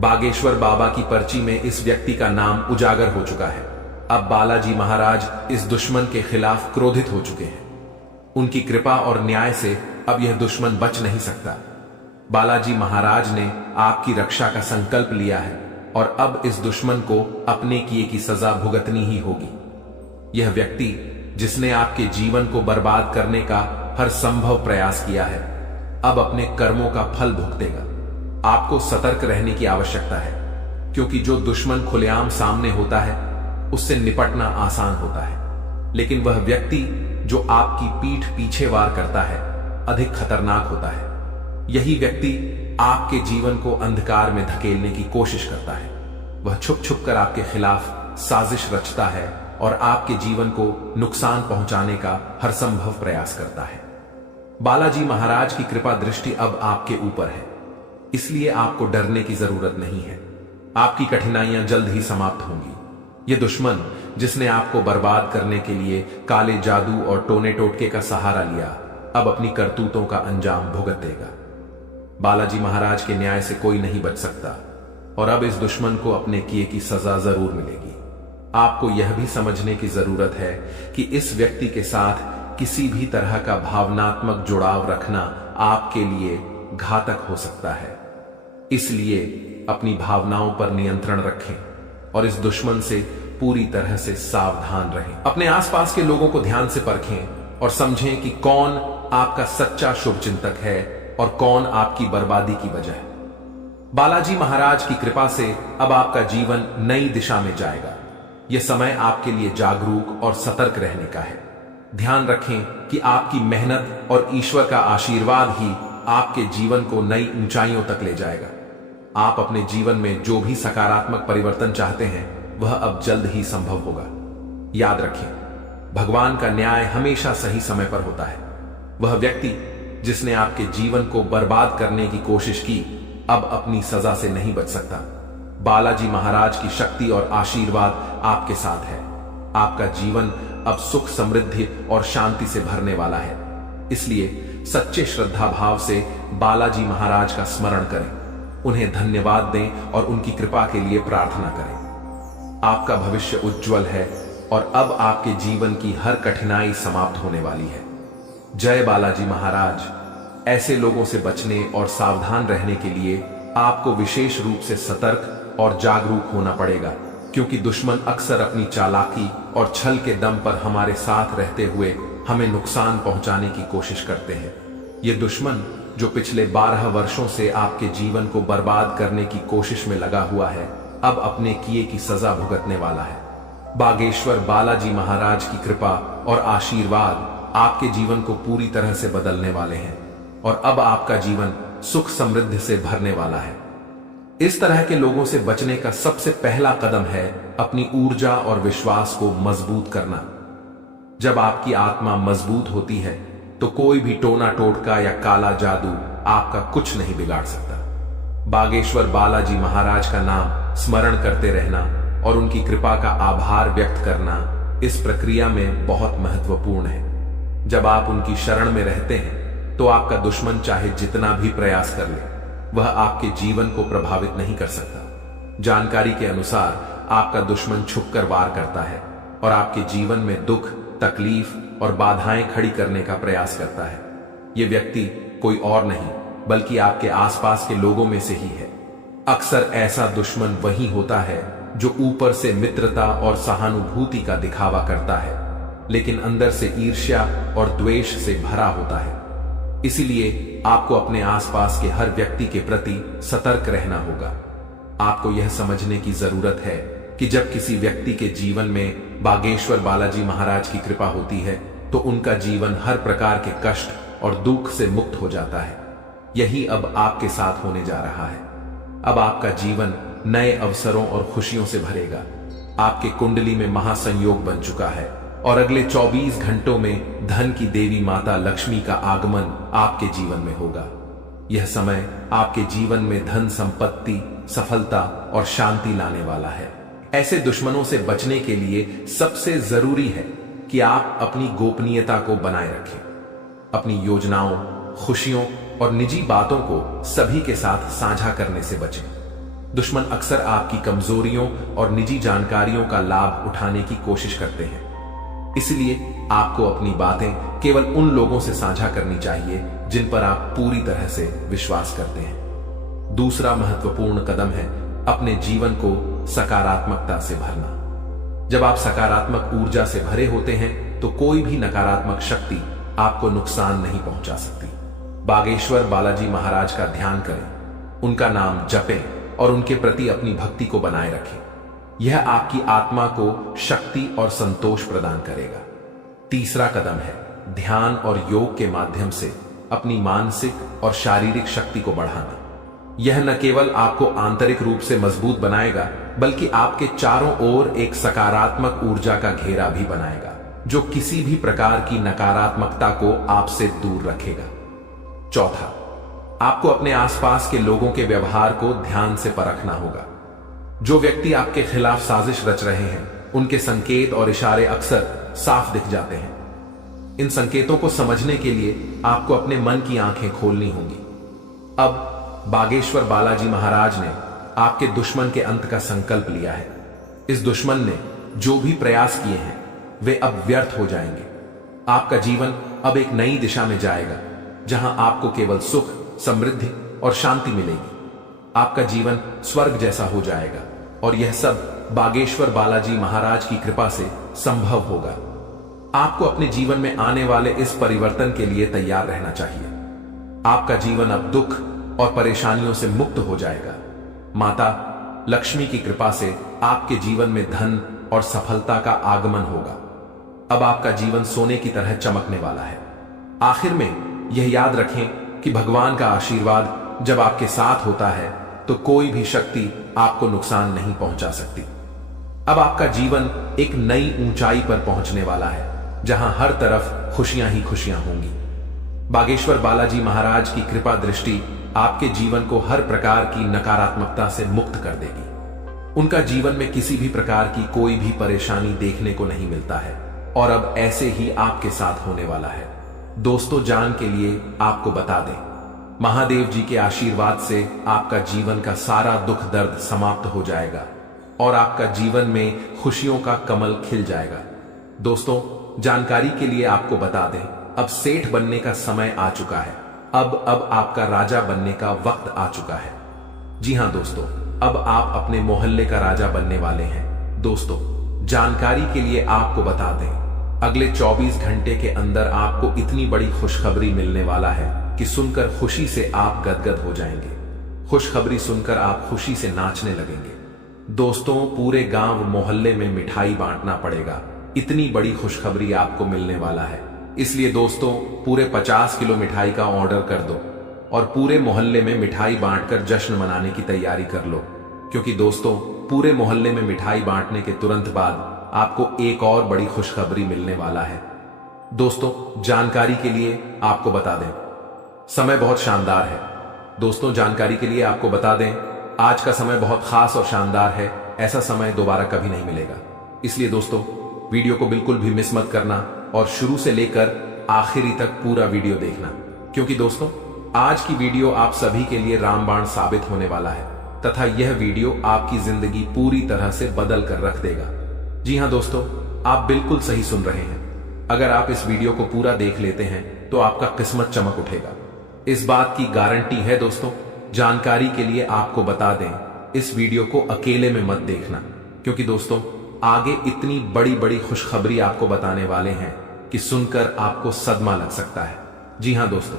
बागेश्वर बाबा की पर्ची में इस व्यक्ति का नाम उजागर हो चुका है। अब बालाजी महाराज इस दुश्मन के खिलाफ क्रोधित हो चुके हैं। उनकी कृपा और न्याय से अब यह दुश्मन बच नहीं सकता। बालाजी महाराज ने आपकी रक्षा का संकल्प लिया है और अब इस दुश्मन को अपने किए की सजा भुगतनी ही होगी। यह व्यक्ति जिसने आपके जीवन को बर्बाद करने का हर संभव प्रयास किया है, अब अपने कर्मों का फल भुगतेगा। आपको सतर्क रहने की आवश्यकता है, क्योंकि जो दुश्मन खुलेआम सामने होता है उससे निपटना आसान होता है, लेकिन वह व्यक्ति जो आपकी पीठ पीछे वार करता है अधिक खतरनाक होता है। यही व्यक्ति आपके जीवन को अंधकार में धकेलने की कोशिश करता है। वह छुप छुप कर आपके खिलाफ साजिश रचता है और आपके जीवन को नुकसान पहुंचाने का हर संभव प्रयास करता है। बालाजी महाराज की कृपा दृष्टि अब आपके ऊपर है, इसलिए आपको डरने की जरूरत नहीं है। आपकी कठिनाइयां जल्द ही समाप्त होंगी। यह दुश्मन जिसने आपको बर्बाद करने के लिए काले जादू और टोने टोटके का सहारा लिया, अब अपनी करतूतों का अंजाम भुगतेगा। बालाजी महाराज के न्याय से कोई नहीं बच सकता और अब इस दुश्मन को अपने किए की सजा जरूर मिलेगी। आपको यह भी समझने की जरूरत है कि इस व्यक्ति के साथ किसी भी तरह का भावनात्मक जुड़ाव रखना आपके लिए घातक हो सकता है। इसलिए अपनी भावनाओं पर नियंत्रण रखें और इस दुश्मन से पूरी तरह से सावधान रहें। अपने आसपास के लोगों को ध्यान से परखें और समझें कि कौन आपका सच्चा शुभचिंतक है और कौन आपकी बर्बादी की वजह है। बालाजी महाराज की कृपा से अब आपका जीवन नई दिशा में जाएगा। यह समय आपके लिए जागरूक और सतर्क रहने का है। ध्यान रखें कि आपकी मेहनत और ईश्वर का आशीर्वाद ही आपके जीवन को नई ऊंचाइयों तक ले जाएगा। आप अपने जीवन में जो भी सकारात्मक परिवर्तन चाहते हैं, वह अब जल्द ही संभव होगा। याद रखें, भगवान का न्याय हमेशा सही समय पर होता है। वह व्यक्ति जिसने आपके जीवन को बर्बाद करने की कोशिश की, अब अपनी सजा से नहीं बच सकता। बालाजी महाराज की शक्ति और आशीर्वाद आपके साथ है। आपका जीवन अब सुख, समृद्धि और शांति से भरने वाला है। इसलिए सच्चे श्रद्धा भाव से बालाजी महाराज का स्मरण करें, उन्हें धन्यवाद दें और उनकी कृपा के लिए प्रार्थना करें। आपका भविष्य उज्जवल है और अब आपके जीवन की हर कठिनाई समाप्त होने वाली है। जय बालाजी महाराज। ऐसे लोगों से बचने और सावधान रहने के लिए आपको विशेष रूप से सतर्क और जागरूक होना पड़ेगा, क्योंकि दुश्मन अक्सर अपनी चालाकी और छल के दम पर हमारे साथ रहते हुए हमें नुकसान पहुंचाने की कोशिश करते हैं। ये दुश्मन जो पिछले 12 वर्षों से आपके जीवन को बर्बाद करने की कोशिश में लगा हुआ है, अब अपने किए की सजा भुगतने वाला है। बागेश्वर बालाजी महाराज की कृपा और आशीर्वाद आपके जीवन को पूरी तरह से बदलने वाले हैं और अब आपका जीवन सुख समृद्धि से भरने वाला है। इस तरह के लोगों से बचने का सबसे पहला कदम है अपनी ऊर्जा और विश्वास को मजबूत करना। जब आपकी आत्मा मजबूत होती है तो कोई भी टोना टोटका या काला जादू आपका कुछ नहीं बिगाड़ सकता। बागेश्वर बालाजी महाराज का नाम स्मरण करते रहना और उनकी कृपा का आभार व्यक्त करना इस प्रक्रिया में बहुत महत्वपूर्ण है। जब आप उनकी शरण में रहते हैं तो आपका दुश्मन चाहे जितना भी प्रयास कर ले, वह आपके जीवन को प्रभावित नहीं कर सकता। जानकारी के अनुसार आपका दुश्मन छुपकर वार करता है और आपके जीवन में दुख, तकलीफ और बाधाएं खड़ी करने का प्रयास करता है। यह व्यक्ति कोई और नहीं बल्कि आपके आसपास के लोगों में से ही है। अक्सर ऐसा दुश्मन वही होता है जो ऊपर से मित्रता और सहानुभूति का दिखावा करता है, लेकिन अंदर से ईर्ष्या और द्वेष से भरा होता है। इसीलिए आपको अपने आसपास के हर व्यक्ति के प्रति सतर्क रहना होगा। आपको यह समझने की जरूरत है कि जब किसी व्यक्ति के जीवन में बागेश्वर बालाजी महाराज की कृपा होती है तो उनका जीवन हर प्रकार के कष्ट और दुख से मुक्त हो जाता है। यही अब आपके साथ होने जा रहा है। अब आपका जीवन नए अवसरों और खुशियों से भरेगा। आपके कुंडली में महासंयोग बन चुका है और अगले 24 घंटों में धन की देवी माता लक्ष्मी का आगमन आपके जीवन में होगा। यह समय आपके जीवन में धन संपत्ति, सफलता और शांति लाने वाला है। ऐसे दुश्मनों से बचने के लिए सबसे जरूरी है कि आप अपनी गोपनीयता को बनाए रखें। अपनी योजनाओं, खुशियों और निजी बातों को सभी के साथ साझा करने से बचें। दुश्मन अक्सर आपकी कमजोरियों और निजी जानकारियों का लाभ उठाने की कोशिश करते हैं। इसलिए आपको अपनी बातें केवल उन लोगों से साझा करनी चाहिए जिन पर आप पूरी तरह से विश्वास करते हैं। दूसरा महत्वपूर्ण कदम है अपने जीवन को सकारात्मकता से भरना। जब आप सकारात्मक ऊर्जा से भरे होते हैं तो कोई भी नकारात्मक शक्ति आपको नुकसान नहीं पहुंचा सकती। बागेश्वर बालाजी महाराज का ध्यान करें, उनका नाम जपें और उनके प्रति अपनी भक्ति को बनाए रखें। यह आपकी आत्मा को शक्ति और संतोष प्रदान करेगा। तीसरा कदम है ध्यान और योग के माध्यम से अपनी मानसिक और शारीरिक शक्ति को बढ़ाना। यह न केवल आपको आंतरिक रूप से मजबूत बनाएगा बल्कि आपके चारों ओर एक सकारात्मक ऊर्जा का घेरा भी बनाएगा जो किसी भी प्रकार की नकारात्मकता को आपसे दूर रखेगा। चौथा, आपको अपने आसपास के लोगों के व्यवहार को ध्यान से परखना होगा। जो व्यक्ति आपके खिलाफ साजिश रच रहे हैं उनके संकेत और इशारे अक्सर साफ दिख जाते हैं। इन संकेतों को समझने के लिए आपको अपने मन की आंखें खोलनी होंगी। अब बागेश्वर बालाजी महाराज ने आपके दुश्मन के अंत का संकल्प लिया है। इस दुश्मन ने जो भी प्रयास किए हैं वे अब व्यर्थ हो जाएंगे। आपका जीवन अब एक नई दिशा में जाएगा जहां आपको केवल सुख, समृद्धि और शांति मिलेगी। आपका जीवन स्वर्ग जैसा हो जाएगा और यह सब बागेश्वर बालाजी महाराज की कृपा से संभव होगा। आपको अपने जीवन में आने वाले इस परिवर्तन के लिए तैयार रहना चाहिए। आपका जीवन अब दुख और परेशानियों से मुक्त हो जाएगा। माता लक्ष्मी की कृपा से आपके जीवन में धन और सफलता का आगमन होगा। अब आपका जीवन सोने की तरह चमकने वाला है। आखिर में यह याद रखें कि भगवान का आशीर्वाद जब आपके साथ होता है तो कोई भी शक्ति आपको नुकसान नहीं पहुंचा सकती। अब आपका जीवन एक नई ऊंचाई पर पहुंचने वाला है जहां हर तरफ खुशियां ही खुशियां होंगी। बागेश्वर बालाजी महाराज की कृपा दृष्टि आपके जीवन को हर प्रकार की नकारात्मकता से मुक्त कर देगी। उनका जीवन में किसी भी प्रकार की कोई भी परेशानी देखने को नहीं मिलता है और अब ऐसे ही आपके साथ होने वाला है। दोस्तों, जान के लिए आपको बता दें, महादेव जी के आशीर्वाद से आपका जीवन का सारा दुख दर्द समाप्त हो जाएगा और आपका जीवन में खुशियों का कमल खिल जाएगा। दोस्तों, जानकारी के लिए आपको बता दें, अब सेठ बनने का समय आ चुका है। अब आपका राजा बनने का वक्त आ चुका है। जी हां दोस्तों, अब आप अपने मोहल्ले का राजा बनने वाले हैं। दोस्तों, जानकारी के लिए आपको बता दें, अगले 24 घंटे के अंदर आपको इतनी बड़ी खुशखबरी मिलने वाला है कि सुनकर खुशी से आप गदगद हो जाएंगे। खुशखबरी सुनकर आप खुशी से नाचने लगेंगे। दोस्तों, पूरे गांव मोहल्ले में मिठाई बांटना पड़ेगा। इतनी बड़ी खुशखबरी आपको मिलने वाला है। इसलिए दोस्तों, पूरे 50 किलो मिठाई का ऑर्डर कर दो और पूरे मोहल्ले में मिठाई बांटकर जश्न मनाने की तैयारी कर लो, क्योंकि दोस्तों, पूरे मोहल्ले में मिठाई बांटने के तुरंत बाद आपको एक और बड़ी खुशखबरी मिलने वाला है। दोस्तों, जानकारी के लिए आपको बता दें, समय बहुत शानदार है। दोस्तों, जानकारी के लिए आपको बता दें, आज का समय बहुत खास और शानदार है। ऐसा समय दोबारा कभी नहीं मिलेगा। इसलिए दोस्तों, वीडियो को बिल्कुल भी मिस मत करना और शुरू से लेकर आखिरी तक पूरा वीडियो देखना, क्योंकि दोस्तों, आज की वीडियो आप सभी के लिए रामबाण साबित होने वाला है तथा यह वीडियो आपकी जिंदगी पूरी तरह से बदल कर रख देगा। जी हां दोस्तों, आप बिल्कुल सही सुन रहे हैं। अगर आप इस वीडियो को पूरा देख लेते हैं तो आपका किस्मत चमक उठेगा। इस बात की गारंटी है। दोस्तों, जानकारी के लिए आपको बता दें, इस वीडियो को अकेले में मत देखना, क्योंकि दोस्तों, आगे इतनी बड़ी बड़ी खुशखबरी आपको बताने वाले हैं कि सुनकर आपको सदमा लग सकता है। जी हां दोस्तों,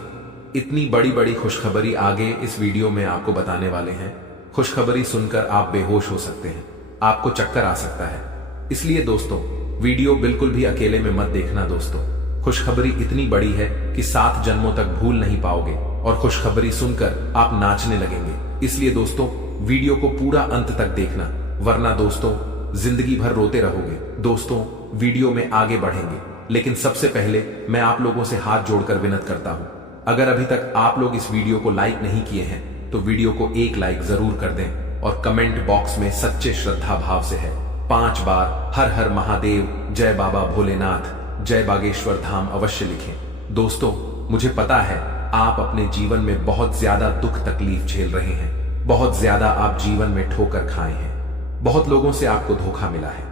इतनी बड़ी बड़ी खुशखबरी आगे इस वीडियो में आपको बताने वाले हैं। खुशखबरी सुनकर आप बेहोश हो सकते हैं, आपको चक्कर आ सकता है। इसलिए दोस्तों, वीडियो बिल्कुल भी अकेले में मत देखना दोस्तों। खुशखबरी इतनी बड़ी है कि 7 जन्मों तक भूल नहीं पाओगे और खुशखबरी सुनकर आप नाचने लगेंगे। इसलिए दोस्तों, वीडियो को पूरा अंत तक देखना, वरना दोस्तों जिंदगी भर रोते रहोगे। दोस्तों, वीडियो में आगे बढ़ेंगे, लेकिन सबसे पहले मैं आप लोगों से हाथ जोड़कर विनती करता हूं, अगर अभी तक आप लोग इस वीडियो को लाइक नहीं किए हैं तो वीडियो को एक लाइक जरूर कर दें और कमेंट बॉक्स में सच्चे श्रद्धा भाव से है 5 बार हर हर महादेव, जय बाबा भोलेनाथ, जय बागेश्वर धाम अवश्य लिखें। दोस्तों, मुझे पता है आप अपने जीवन में बहुत ज्यादा दुख तकलीफ झेल रहे हैं, बहुत ज्यादा आप जीवन में ठोकर खाए हैं, बहुत लोगों से आपको धोखा मिला है।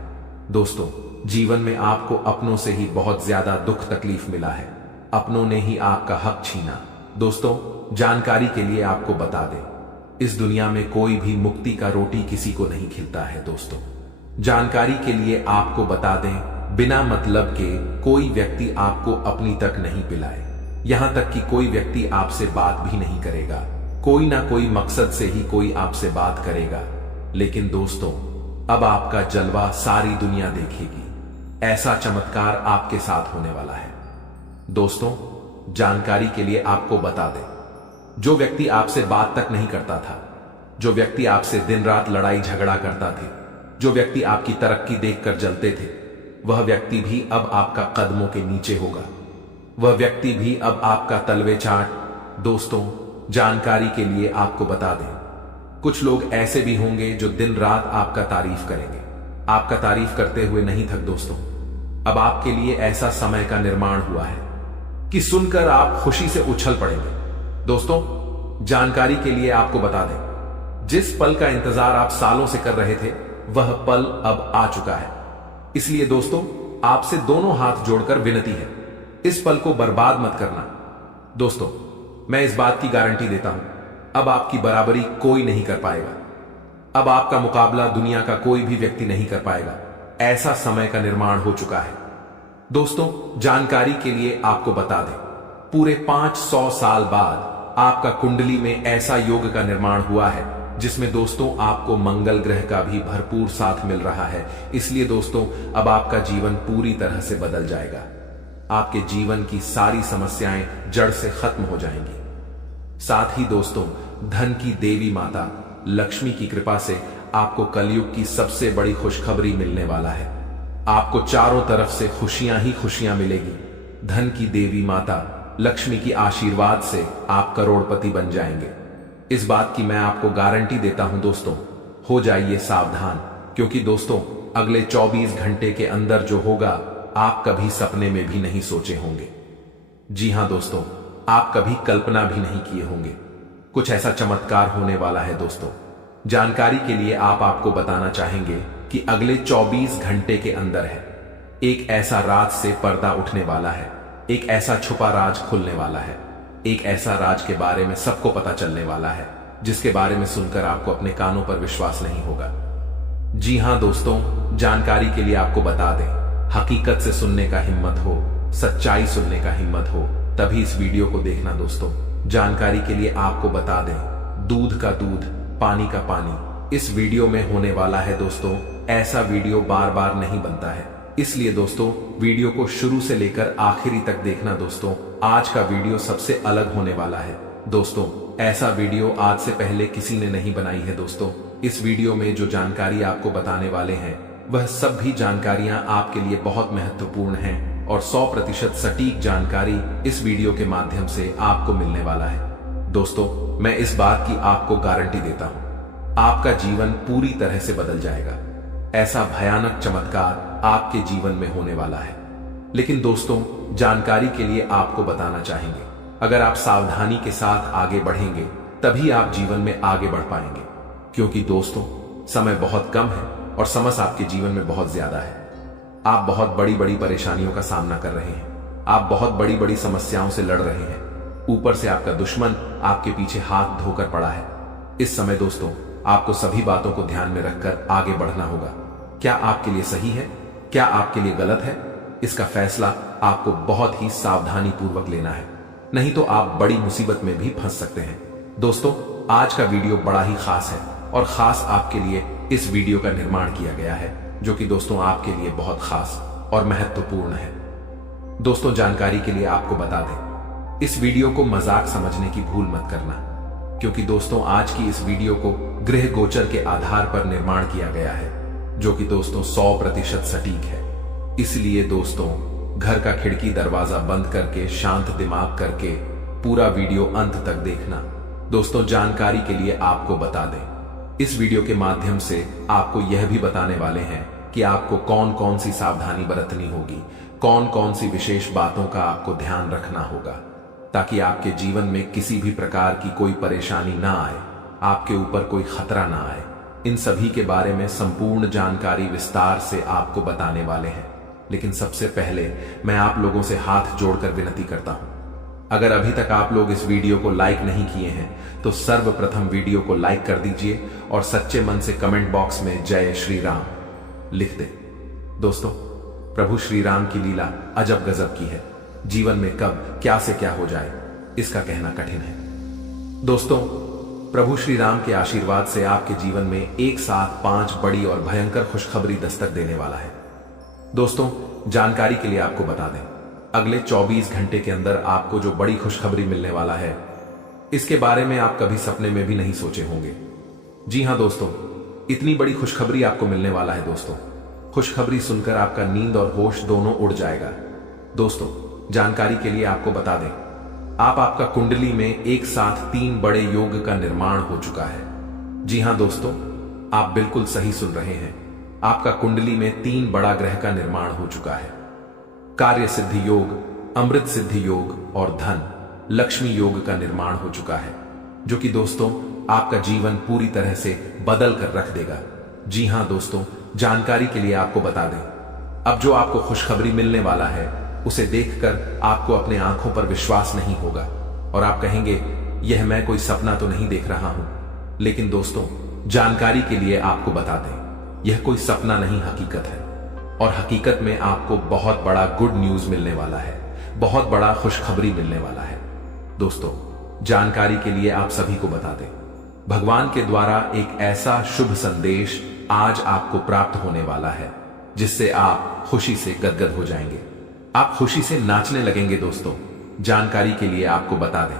दोस्तों, जीवन में आपको अपनों से ही बहुत ज्यादा दुख तकलीफ मिला है, अपनों ने ही आपका हक छीना। दोस्तों, जानकारी के लिए आपको बता दें, इस दुनिया में कोई भी मुक्ति का रोटी किसी को नहीं खिलता है। दोस्तों, जानकारी के लिए आपको बता दें, बिना मतलब के कोई व्यक्ति आपको अपनी तक नहीं पिलाए, यहां तक कि कोई व्यक्ति आपसे बात भी नहीं करेगा। कोई ना कोई मकसद से ही कोई आपसे बात करेगा, लेकिन दोस्तों अब आपका जलवा सारी दुनिया देखेगी। ऐसा चमत्कार आपके साथ होने वाला है। दोस्तों, जानकारी के लिए आपको बता दें, जो व्यक्ति आपसे बात तक नहीं करता था, जो व्यक्ति आपसे दिन रात लड़ाई झगड़ा करता थे, जो व्यक्ति आपकी तरक्की देखकर जलते थे, वह व्यक्ति भी अब आपका कदमों के नीचे होगा, वह व्यक्ति भी अब आपका तलवे चाट। दोस्तों, जानकारी के लिए आपको बता दें, कुछ लोग ऐसे भी होंगे जो दिन रात आपका तारीफ करेंगे, आपका तारीफ करते हुए नहीं थक। दोस्तों, अब आपके लिए ऐसा समय का निर्माण हुआ है कि सुनकर आप खुशी से उछल पड़ेंगे। दोस्तों, जानकारी के लिए आपको बता दें, जिस पल का इंतजार आप सालों से कर रहे थे, वह पल अब आ चुका है। इसलिए दोस्तों, आपसे दोनों हाथ जोड़कर विनती है, इस पल को बर्बाद मत करना। दोस्तों, मैं इस बात की गारंटी देता हूं, अब आपकी बराबरी कोई नहीं कर पाएगा, अब आपका मुकाबला दुनिया का कोई भी व्यक्ति नहीं कर पाएगा। ऐसा समय का निर्माण हो चुका है। दोस्तों, जानकारी के लिए आपको बता दें, पूरे 500 साल बाद आपका कुंडली में ऐसा योग का निर्माण हुआ है जिसमें दोस्तों आपको मंगल ग्रह का भी भरपूर साथ मिल रहा है। इसलिए दोस्तों, अब आपका जीवन पूरी तरह से बदल जाएगा, आपके जीवन की सारी समस्याएं जड़ से खत्म हो जाएंगी। साथ ही दोस्तों, धन की देवी माता लक्ष्मी की कृपा से आपको कलयुग की सबसे बड़ी खुशखबरी मिलने वाला है। आपको चारों तरफ से खुशियां ही खुशियां मिलेगी। धन की देवी माता लक्ष्मी की आशीर्वाद से आप करोड़पति बन जाएंगे। इस बात की मैं आपको गारंटी देता हूं। दोस्तों, हो जाइए सावधान, क्योंकि दोस्तों अगले 24 घंटे के अंदर जो होगा आप कभी सपने में भी नहीं सोचे होंगे। जी हां दोस्तों, आप कभी कल्पना भी नहीं किए होंगे। कुछ ऐसा चमत्कार होने वाला है। दोस्तों, जानकारी के लिए आपको बताना चाहेंगे कि अगले 24 घंटे के अंदर है एक ऐसा राज से पर्दा उठने वाला है, एक ऐसा छुपा राज खुलने वाला है, एक ऐसा राज के बारे में सबको पता चलने वाला है जिसके बारे में सुनकर आपको अपने कानों पर विश्वास नहीं होगा। जी हां दोस्तों, जानकारी के लिए आपको बता दें, हकीकत से सुनने का हिम्मत हो, सच्चाई सुनने का हिम्मत हो, तभी इस वीडियो को देखना। दोस्तों, जानकारी के लिए आपको बता दें, दूध का दूध, पानी का पानी इस वीडियो में होने वाला है। दोस्तों, ऐसा वीडियो बार बार नहीं बनता है, इसलिए दोस्तों वीडियो को शुरू से लेकर आखिरी तक देखना। दोस्तों, आज का वीडियो सबसे अलग होने वाला है। दोस्तों, ऐसा वीडियो आज से पहले किसी ने नहीं बनाई है। दोस्तों, इस वीडियो में जो जानकारी आपको बताने वाले हैं वह सब भी जानकारियां आपके लिए बहुत महत्वपूर्ण हैं और 100% सटीक जानकारी इस वीडियो के माध्यम से आपको मिलने वाला है। दोस्तों, मैं इस बात की आपको गारंटी देता हूं, आपका जीवन पूरी तरह से बदल जाएगा। ऐसा भयानक चमत्कार आपके जीवन में होने वाला है। लेकिन दोस्तों, जानकारी के लिए आपको बताना चाहेंगे, अगर आप सावधानी के साथ आगे बढ़ेंगे तभी आप जीवन में आगे बढ़ पाएंगे, क्योंकि दोस्तों समय बहुत कम है और समस्या आपके जीवन में बहुत ज्यादा है। आप बहुत बड़ी बड़ी परेशानियों का सामना कर रहे हैं, आप बहुत बड़ी बड़ी समस्याओं से लड़ रहे हैं, ऊपर से आपका दुश्मन आपके पीछे हाथ धोकर पड़ा है। इस समय दोस्तों आपको सभी बातों को ध्यान में रखकर आगे बढ़ना होगा। क्या आपके लिए सही है, क्या आपके लिए गलत है, इसका फैसला आपको बहुत ही सावधानी पूर्वक लेना है, नहीं तो आप बड़ी मुसीबत में भी फंस सकते हैं। दोस्तों, आज का वीडियो बड़ा ही खास है और खास आपके लिए इस वीडियो का निर्माण किया गया है, जो कि दोस्तों आपके लिए बहुत खास और महत्वपूर्ण है। दोस्तों, जानकारी के लिए आपको बता दें, इस वीडियो को मजाक समझने की भूल मत करना, क्योंकि दोस्तों आज की इस वीडियो को गृह गोचर के आधार पर निर्माण किया गया है, जो कि दोस्तों 100% सटीक है। इसलिए दोस्तों, घर का खिड़की दरवाजा बंद करके शांत दिमाग करके पूरा वीडियो अंत तक देखना। दोस्तों, जानकारी के लिए आपको बता दें, इस वीडियो के माध्यम से आपको यह भी बताने वाले हैं कि आपको कौन कौन सी सावधानी बरतनी होगी, कौन कौन सी विशेष बातों का आपको ध्यान रखना होगा, ताकि आपके जीवन में किसी भी प्रकार की कोई परेशानी ना आए, आपके ऊपर कोई खतरा ना आए। इन सभी के बारे में संपूर्ण जानकारी विस्तार से आपको बताने वाले हैं। लेकिन सबसे पहले मैं आप लोगों से हाथ जोड़कर विनती करता हूं, अगर अभी तक आप लोग इस वीडियो को लाइक नहीं किए हैं तो सर्वप्रथम वीडियो को लाइक कर दीजिए और सच्चे मन से कमेंट बॉक्स में जय श्री राम लिख दें। दोस्तों, प्रभु श्री राम की लीला अजब गजब की है। जीवन में कब क्या से क्या हो जाए, इसका कहना कठिन है। दोस्तों, प्रभु श्री राम के आशीर्वाद से आपके जीवन में एक साथ 5 बड़ी और भयंकर खुशखबरी दस्तक देने वाला है। दोस्तों, जानकारी के लिए आपको बता दें, अगले 24 घंटे के अंदर आपको जो बड़ी खुशखबरी मिलने वाला है, इसके बारे में आप कभी सपने में भी नहीं सोचे होंगे। जी हां दोस्तों, इतनी बड़ी खुशखबरी आपको मिलने वाला है। दोस्तों, खुशखबरी सुनकर आपका नींद और होश दोनों उड़ जाएगा। दोस्तों, जानकारी के लिए आपको बता दें, आपका कुंडली में एक साथ 3 बड़े योग का निर्माण हो चुका है। जी हां दोस्तों, आप बिल्कुल सही सुन रहे हैं, आपका कुंडली में 3 बड़ा ग्रह का निर्माण हो चुका है। कार्य सिद्धि योग, अमृत सिद्धि योग और धन लक्ष्मी योग का निर्माण हो चुका है, जो कि दोस्तों आपका जीवन पूरी तरह से बदल कर रख देगा। जी हां दोस्तों, जानकारी के लिए आपको बता दें, अब जो आपको खुशखबरी मिलने वाला है, उसे देखकर आपको अपने आंखों पर विश्वास नहीं होगा और आप कहेंगे, यह मैं कोई सपना तो नहीं देख रहा हूं। लेकिन दोस्तों, जानकारी के लिए आपको बता दें, यह कोई सपना नहीं, हकीकत है। और हकीकत में आपको बहुत बड़ा गुड न्यूज मिलने वाला है, बहुत बड़ा खुशखबरी मिलने वाला है। दोस्तों, जानकारी के लिए आप सभी को बता दें, भगवान के द्वारा एक ऐसा शुभ संदेश आज आपको प्राप्त होने वाला है, जिससे आप खुशी से गदगद हो जाएंगे, आप खुशी से नाचने लगेंगे। दोस्तों, जानकारी के लिए आपको बता दें,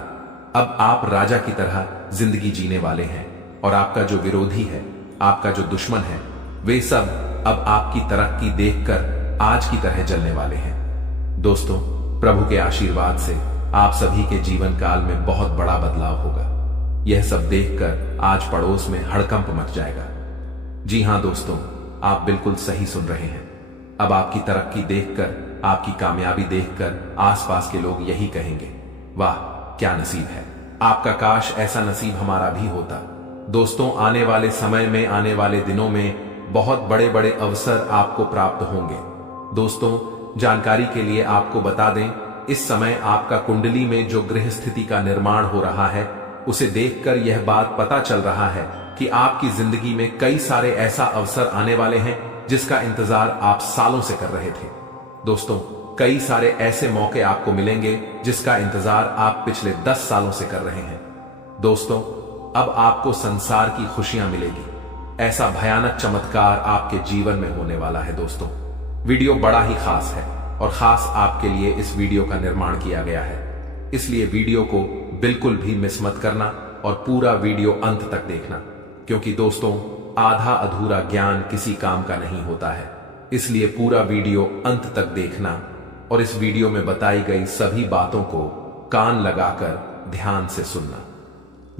अब आप राजा की तरह जिंदगी जीने वाले हैं और आपका जो विरोधी है, आपका जो दुश्मन है, वे सब अब आपकी तरक्की देखकर आज की तरह जलने वाले हैं। दोस्तों, प्रभु के आशीर्वाद से आप सभी के जीवन काल में बहुत बड़ा बदलाव होगा। यह सब देखकर आज पड़ोस में हड़कंप मच जाएगा। जी हां दोस्तों, आप बिल्कुल सही सुन रहे हैं। अब आपकी तरक्की देखकर, आपकी कामयाबी देखकर आसपास के लोग यही कहेंगे, वाह क्या नसीब है, आपका काश ऐसा नसीब हमारा भी होता। दोस्तों, आने वाले समय में, आने वाले दिनों में बहुत बड़े बड़े अवसर आपको प्राप्त होंगे। दोस्तों, जानकारी के लिए आपको बता दें, इस समय आपका कुंडली में जो गृह स्थिति का निर्माण हो रहा है, उसे देखकर यह बात पता चल रहा है कि आपकी जिंदगी में कई सारे ऐसा अवसर आने वाले हैं जिसका इंतजार आप सालों से कर रहे थे। दोस्तों, कई सारे ऐसे मौके आपको मिलेंगे जिसका इंतजार आप पिछले 10 सालों से कर रहे हैं। दोस्तों, अब आपको संसार की खुशियां मिलेगी, ऐसा भयानक चमत्कार आपके जीवन में होने वाला है। दोस्तों, वीडियो बड़ा ही खास है और खास आपके लिए इस वीडियो का निर्माण किया गया है, इसलिए वीडियो को बिल्कुल भी मिस मत करना और पूरा वीडियो अंत तक देखना, क्योंकि दोस्तों आधा अधूरा ज्ञान किसी काम का नहीं होता है। इसलिए पूरा वीडियो अंत तक देखना और इस वीडियो में बताई गई सभी बातों को कान लगाकर ध्यान से सुनना।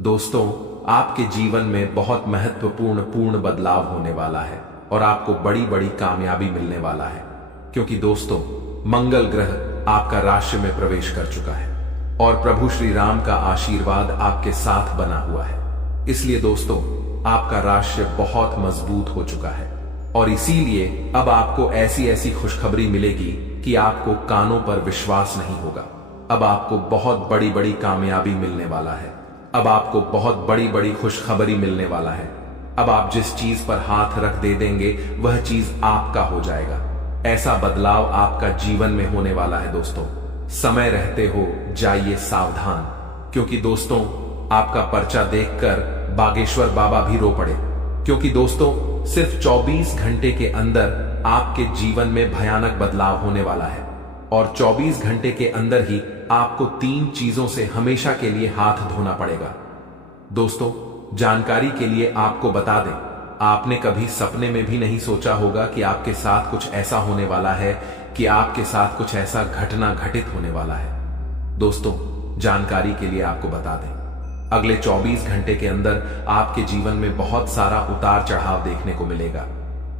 दोस्तों, आपके जीवन में बहुत महत्वपूर्ण बदलाव होने वाला है और आपको बड़ी बड़ी कामयाबी मिलने वाला है, क्योंकि दोस्तों मंगल ग्रह आपका राशि में प्रवेश कर चुका है और प्रभु श्री राम का आशीर्वाद आपके साथ बना हुआ है। इसलिए दोस्तों आपका राशि बहुत मजबूत हो चुका है और इसीलिए अब आपको ऐसी ऐसी खुशखबरी मिलेगी कि आपको कानों पर विश्वास नहीं होगा। अब आपको बहुत बड़ी बड़ी कामयाबी मिलने वाला है, अब आपको बहुत बड़ी बड़ी खुशखबरी मिलने वाला है। अब आप जिस चीज पर हाथ रख दे देंगे वह चीज आपका हो जाएगा। ऐसा बदलाव आपका जीवन में होने वाला है। दोस्तों समय रहते हो जाइए सावधान, क्योंकि दोस्तों आपका पर्चा देखकर बागेश्वर बाबा भी रो पड़े। क्योंकि दोस्तों सिर्फ 24 घंटे के अंदर आपके जीवन में भयानक बदलाव होने वाला है और 24 घंटे के अंदर ही आपको 3 चीजों से हमेशा के लिए हाथ धोना पड़ेगा। दोस्तों जानकारी के लिए आपको बता दें, आपने कभी सपने में भी नहीं सोचा होगा कि आपके साथ कुछ ऐसा होने वाला है, कि आपके साथ कुछ ऐसा घटना घटित होने वाला है। दोस्तों जानकारी के लिए आपको बता दें, अगले 24 घंटे के अंदर आपके जीवन में बहुत सारा उतार चढ़ाव देखने को मिलेगा।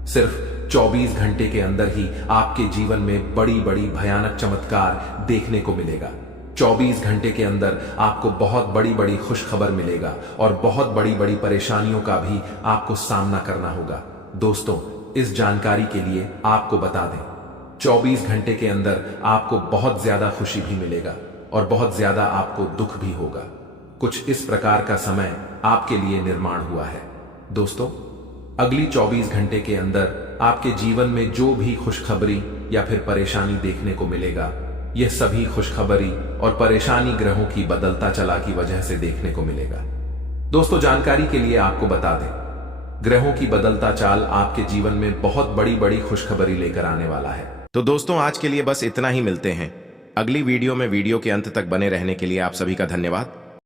सिर्फ 24 घंटे के अंदर ही आपके जीवन में बड़ी बड़ी भयानक चमत्कार देखने को मिलेगा। 24 घंटे के अंदर आपको बहुत बड़ी बड़ी खुशखबर मिलेगा और बहुत बड़ी बड़ी परेशानियों का भी आपको सामना करना होगा। दोस्तों इस जानकारी के लिए आपको बता दें, 24 घंटे के अंदर आपको बहुत ज्यादा खुशी भी मिलेगा और बहुत ज्यादा आपको दुख भी होगा। कुछ इस प्रकार का समय आपके लिए निर्माण हुआ है। दोस्तों अगली 24 घंटे के अंदर आपके जीवन में जो भी खुशखबरी या फिर परेशानी देखने को मिलेगा, यह सभी खुशखबरी और परेशानी ग्रहों की बदलता चला की वजह से देखने को मिलेगा। दोस्तों जानकारी के लिए आपको बता दें, ग्रहों की बदलता चाल आपके जीवन में बहुत बड़ी बड़ी खुशखबरी लेकर आने वाला है। तो दोस्तों आज के लिए बस इतना ही। मिलते हैं अगली वीडियो में। वीडियो के अंत तक बने रहने के लिए आप सभी का धन्यवाद।